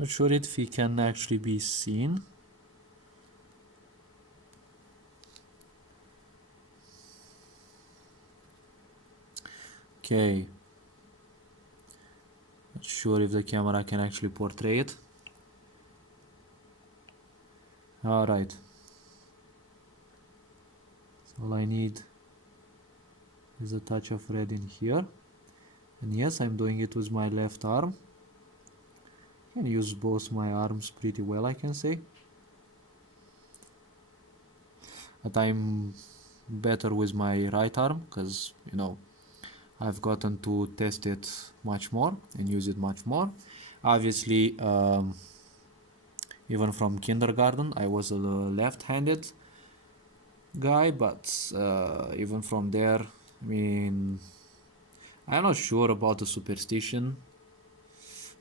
Not sure if he can actually be seen. Okay. Not sure if the camera can actually portray it. Alright. So all I need is a touch of red in here. And yes, I'm doing it with my left arm. I can use both my arms pretty well, I can say. But I'm better with my right arm because, you know, I've gotten to test it much more and use it much more. Obviously, even from kindergarten, I was a left-handed guy, but even from there, I mean, I'm not sure about the superstition,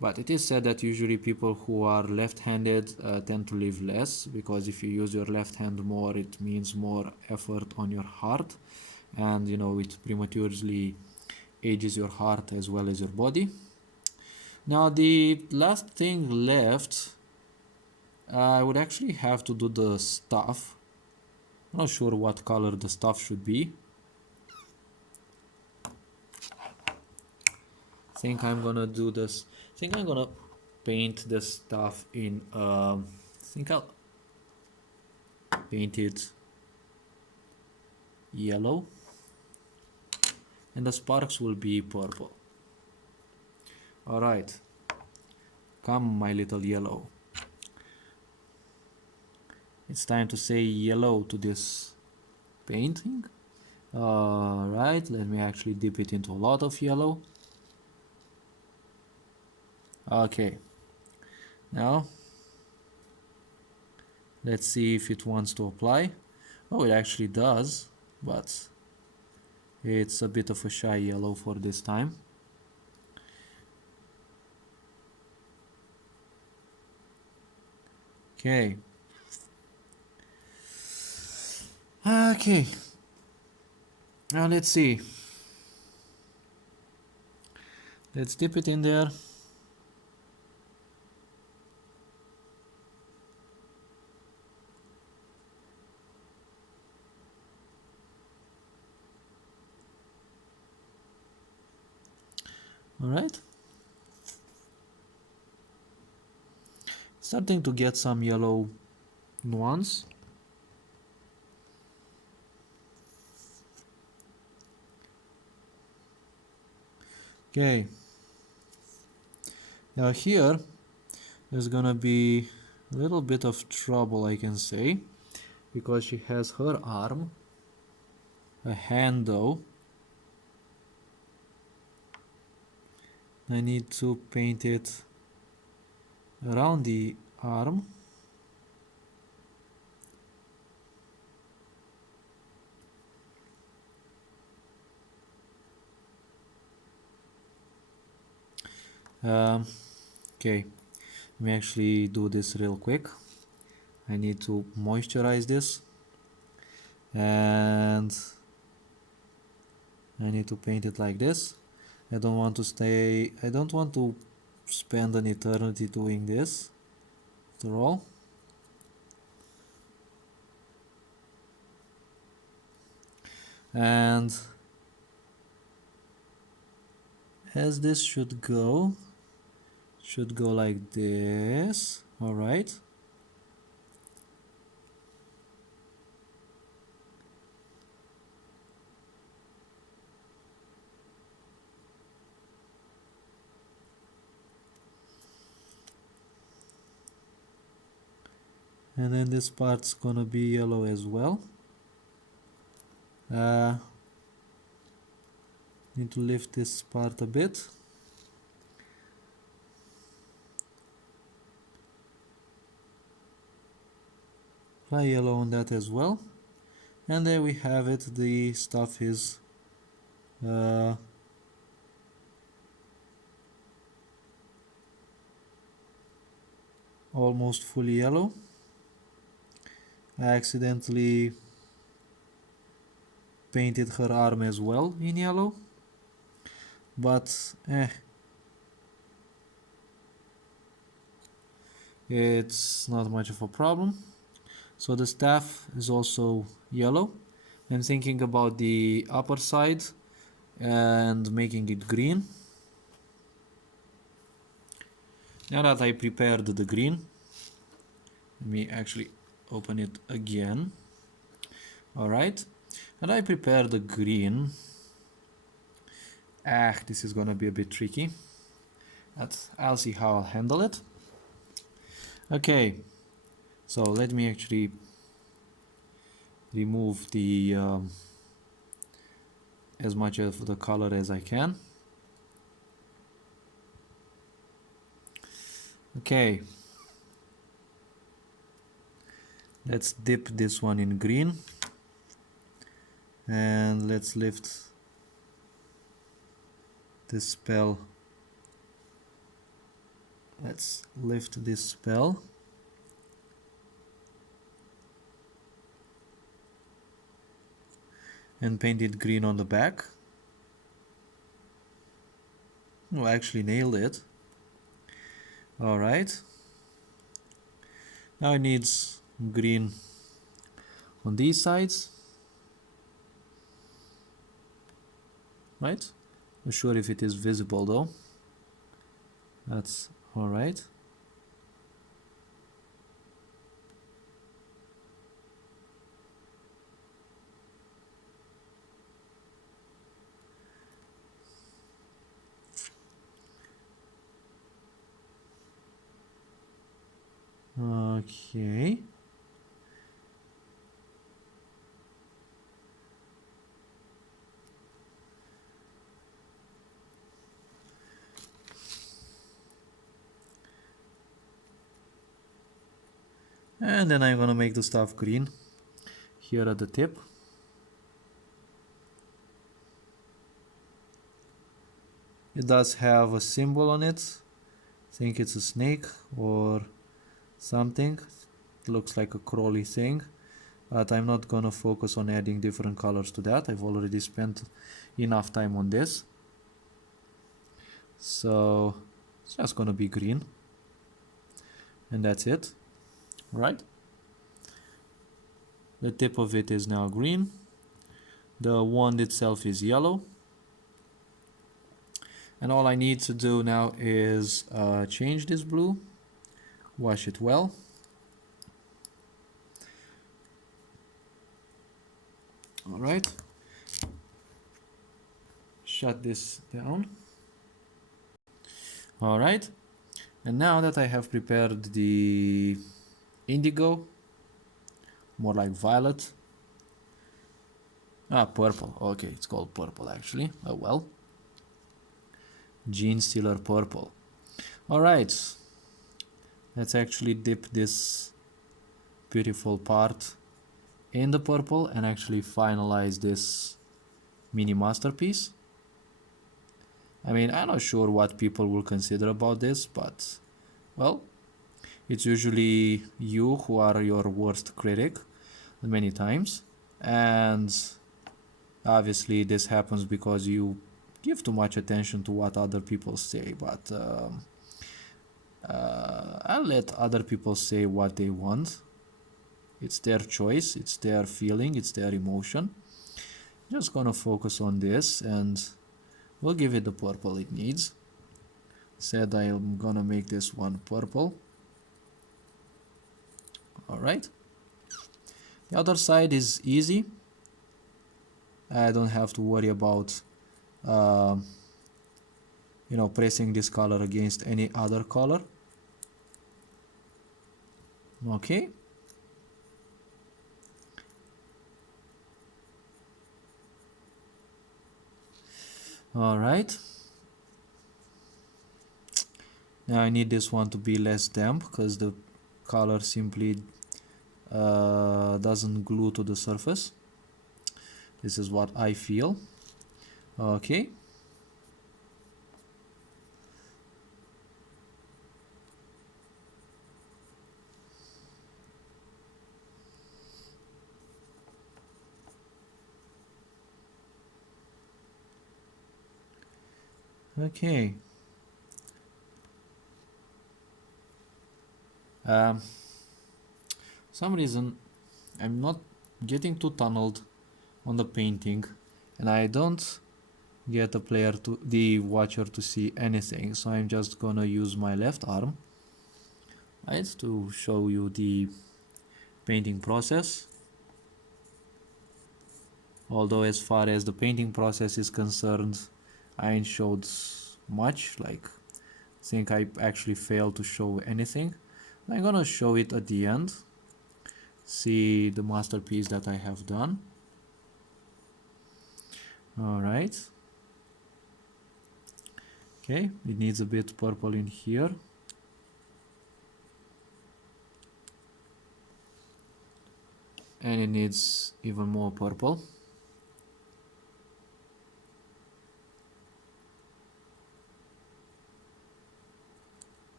but it is said that usually people who are left-handed tend to live less, because if you use your left hand more, it means more effort on your heart, and you know, it prematurely ages your heart as well as your body. Now the last thing left, I would actually have to do the stuff. I'm not sure what color the stuff should be. I think I'm gonna do this. I think I'm gonna paint the stuff in I think I'll paint it yellow, and the sparks will be purple. Alright, come my little yellow. It's time to say yellow to this painting. Alright, let me actually dip it into a lot of yellow. Okay, now let's see if it wants to apply. Oh, it actually does, but it's a bit of a shy yellow for this time. Okay. Okay. Now let's see. Let's dip it in there. All right. Starting to get some yellow nuance. Okay. Now here there's gonna be a little bit of trouble, I can say, because she has her arm, a hand though. I need to paint it around the arm. Okay, let me actually do this real quick. I need to moisturize this, and I need to paint it like this. I don't want to spend an eternity doing this after all. And as this should go like this. All right. And then this part's gonna be yellow as well. Need to lift this part a bit. Apply yellow on that as well. And there we have it. The stuff is almost fully yellow. I accidentally painted her arm as well in yellow, but it's not much of a problem. So the staff is also yellow. I'm thinking about the upper side and making it green. Now that I prepared the green, let me actually open it again. Alright, and I prepared the green. This is gonna be a bit tricky, but I'll see how I'll handle it. Okay, so let me actually remove the as much of the color as I can. Okay, let's dip this one in green and let's lift this spell. Let's lift this spell. And paint it green on the back. Oh, I actually nailed it. Alright. Now it needs green on these sides. Right? Not sure if it is visible though. That's alright. Okay. And then I'm gonna make the stuff green here at the tip. It does have a symbol on it. I think it's a snake or something. It looks like a crawly thing, but I'm not gonna focus on adding different colors to that. I've already spent enough time on this. So it's just gonna be green. And that's it. Right? The tip of it is now green. The wand itself is yellow. And all I need to do now is change this blue, wash it well. All right. Shut this down. All right. And now that I have prepared the indigo, more like violet. Purple. Okay, it's called purple actually. Oh well. Gene Stealer purple. All right. Let's actually dip this beautiful part in the purple and actually finalize this mini masterpiece. I mean, I'm not sure what people will consider about this, but well, it's usually you who are your worst critic many times, and obviously this happens because you give too much attention to what other people say. But I'll let other people say what they want. It's their choice, it's their feeling, it's their emotion. Just gonna focus on this and we'll give it the purple it needs. Said I'm gonna make this one purple. Alright. The other side is easy. I don't have to worry about pressing this color against any other color. Okay. All right. Now I need this one to be less damp because the color simply doesn't glue to the surface. This is what I feel. Okay. Okay. Um, some reason I'm not getting too tunneled on the painting, and I don't get the watcher to see anything, so I'm just gonna use my left arm, right, to show you the painting process. Although as far as the painting process is concerned, I ain't showed much, like think I actually failed to show anything. I'm gonna show it at the end, see the masterpiece that I have done. Alright, okay, it needs a bit purple in here. And it needs even more purple.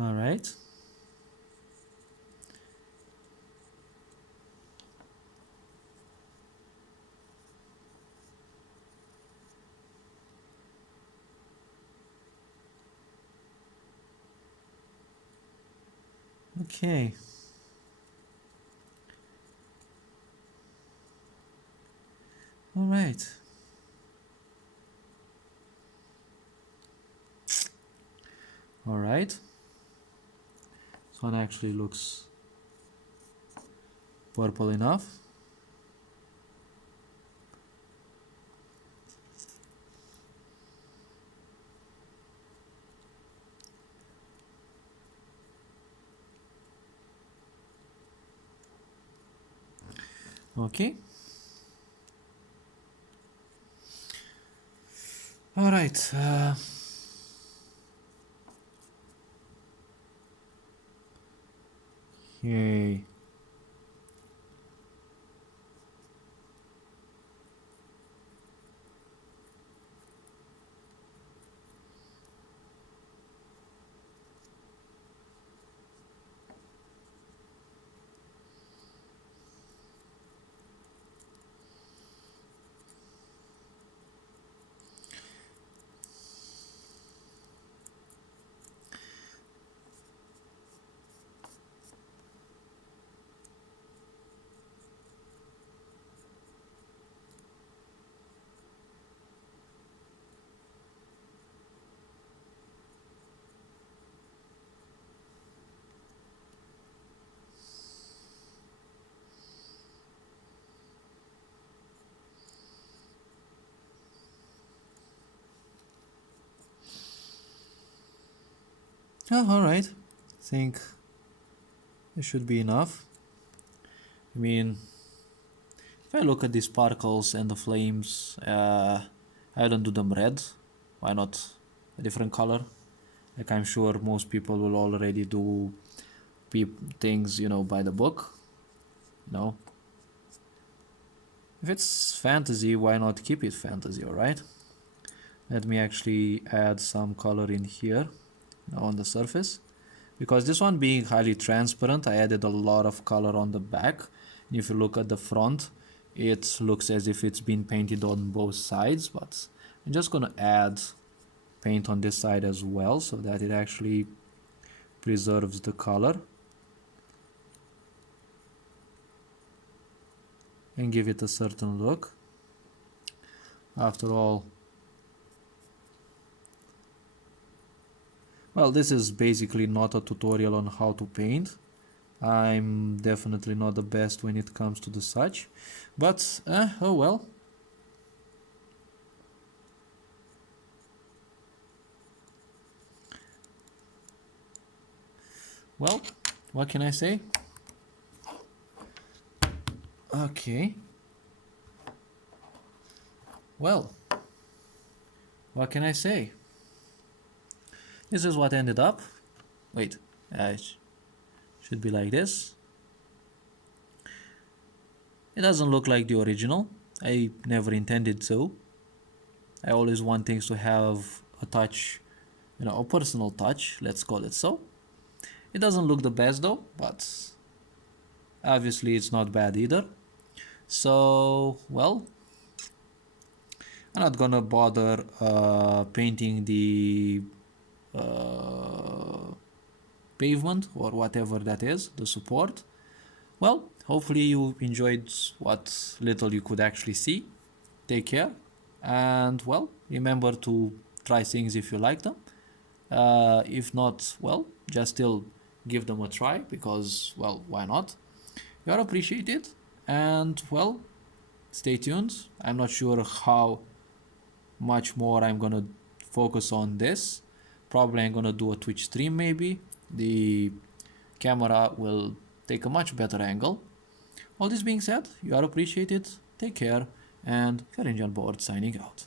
All right. Okay. All right. All right. This one actually looks purple enough. Okay. All right. Okay. Oh, all right. I think it should be enough. I mean, if I look at the sparkles and the flames, I don't do them red. Why not a different color? Like I'm sure most people will already do things, by the book. No. If it's fantasy, why not keep it fantasy, alright? Let me actually add some color in here, on the surface. Because this one being highly transparent, I added a lot of color on the back. And if you look at the front, it looks as if it's been painted on both sides, but I'm just gonna add paint on this side as well so that it actually preserves the color and give it a certain look. After all, well, this is basically not a tutorial on how to paint. I'm definitely not the best when it comes to the such, but oh well. Well, what can I say? Okay. Well, what can I say? This is what ended up. Wait, it should be like this. It doesn't look like the original. I never intended to. I always want things to have a touch, a personal touch, let's call it so. It doesn't look the best though, but obviously it's not bad either. So, well, I'm not gonna bother painting the pavement or whatever that is, the support. Well, hopefully you enjoyed what little you could actually see. Take care, and well, remember to try things if you like them. If not, well, just still give them a try because, well, why not? You are appreciated, and well, stay tuned. I'm not sure how much more I'm gonna focus on this. Probably I'm gonna do a Twitch stream maybe. The camera will take a much better angle. All this being said, you are appreciated, take care, and Karinjan Board signing out.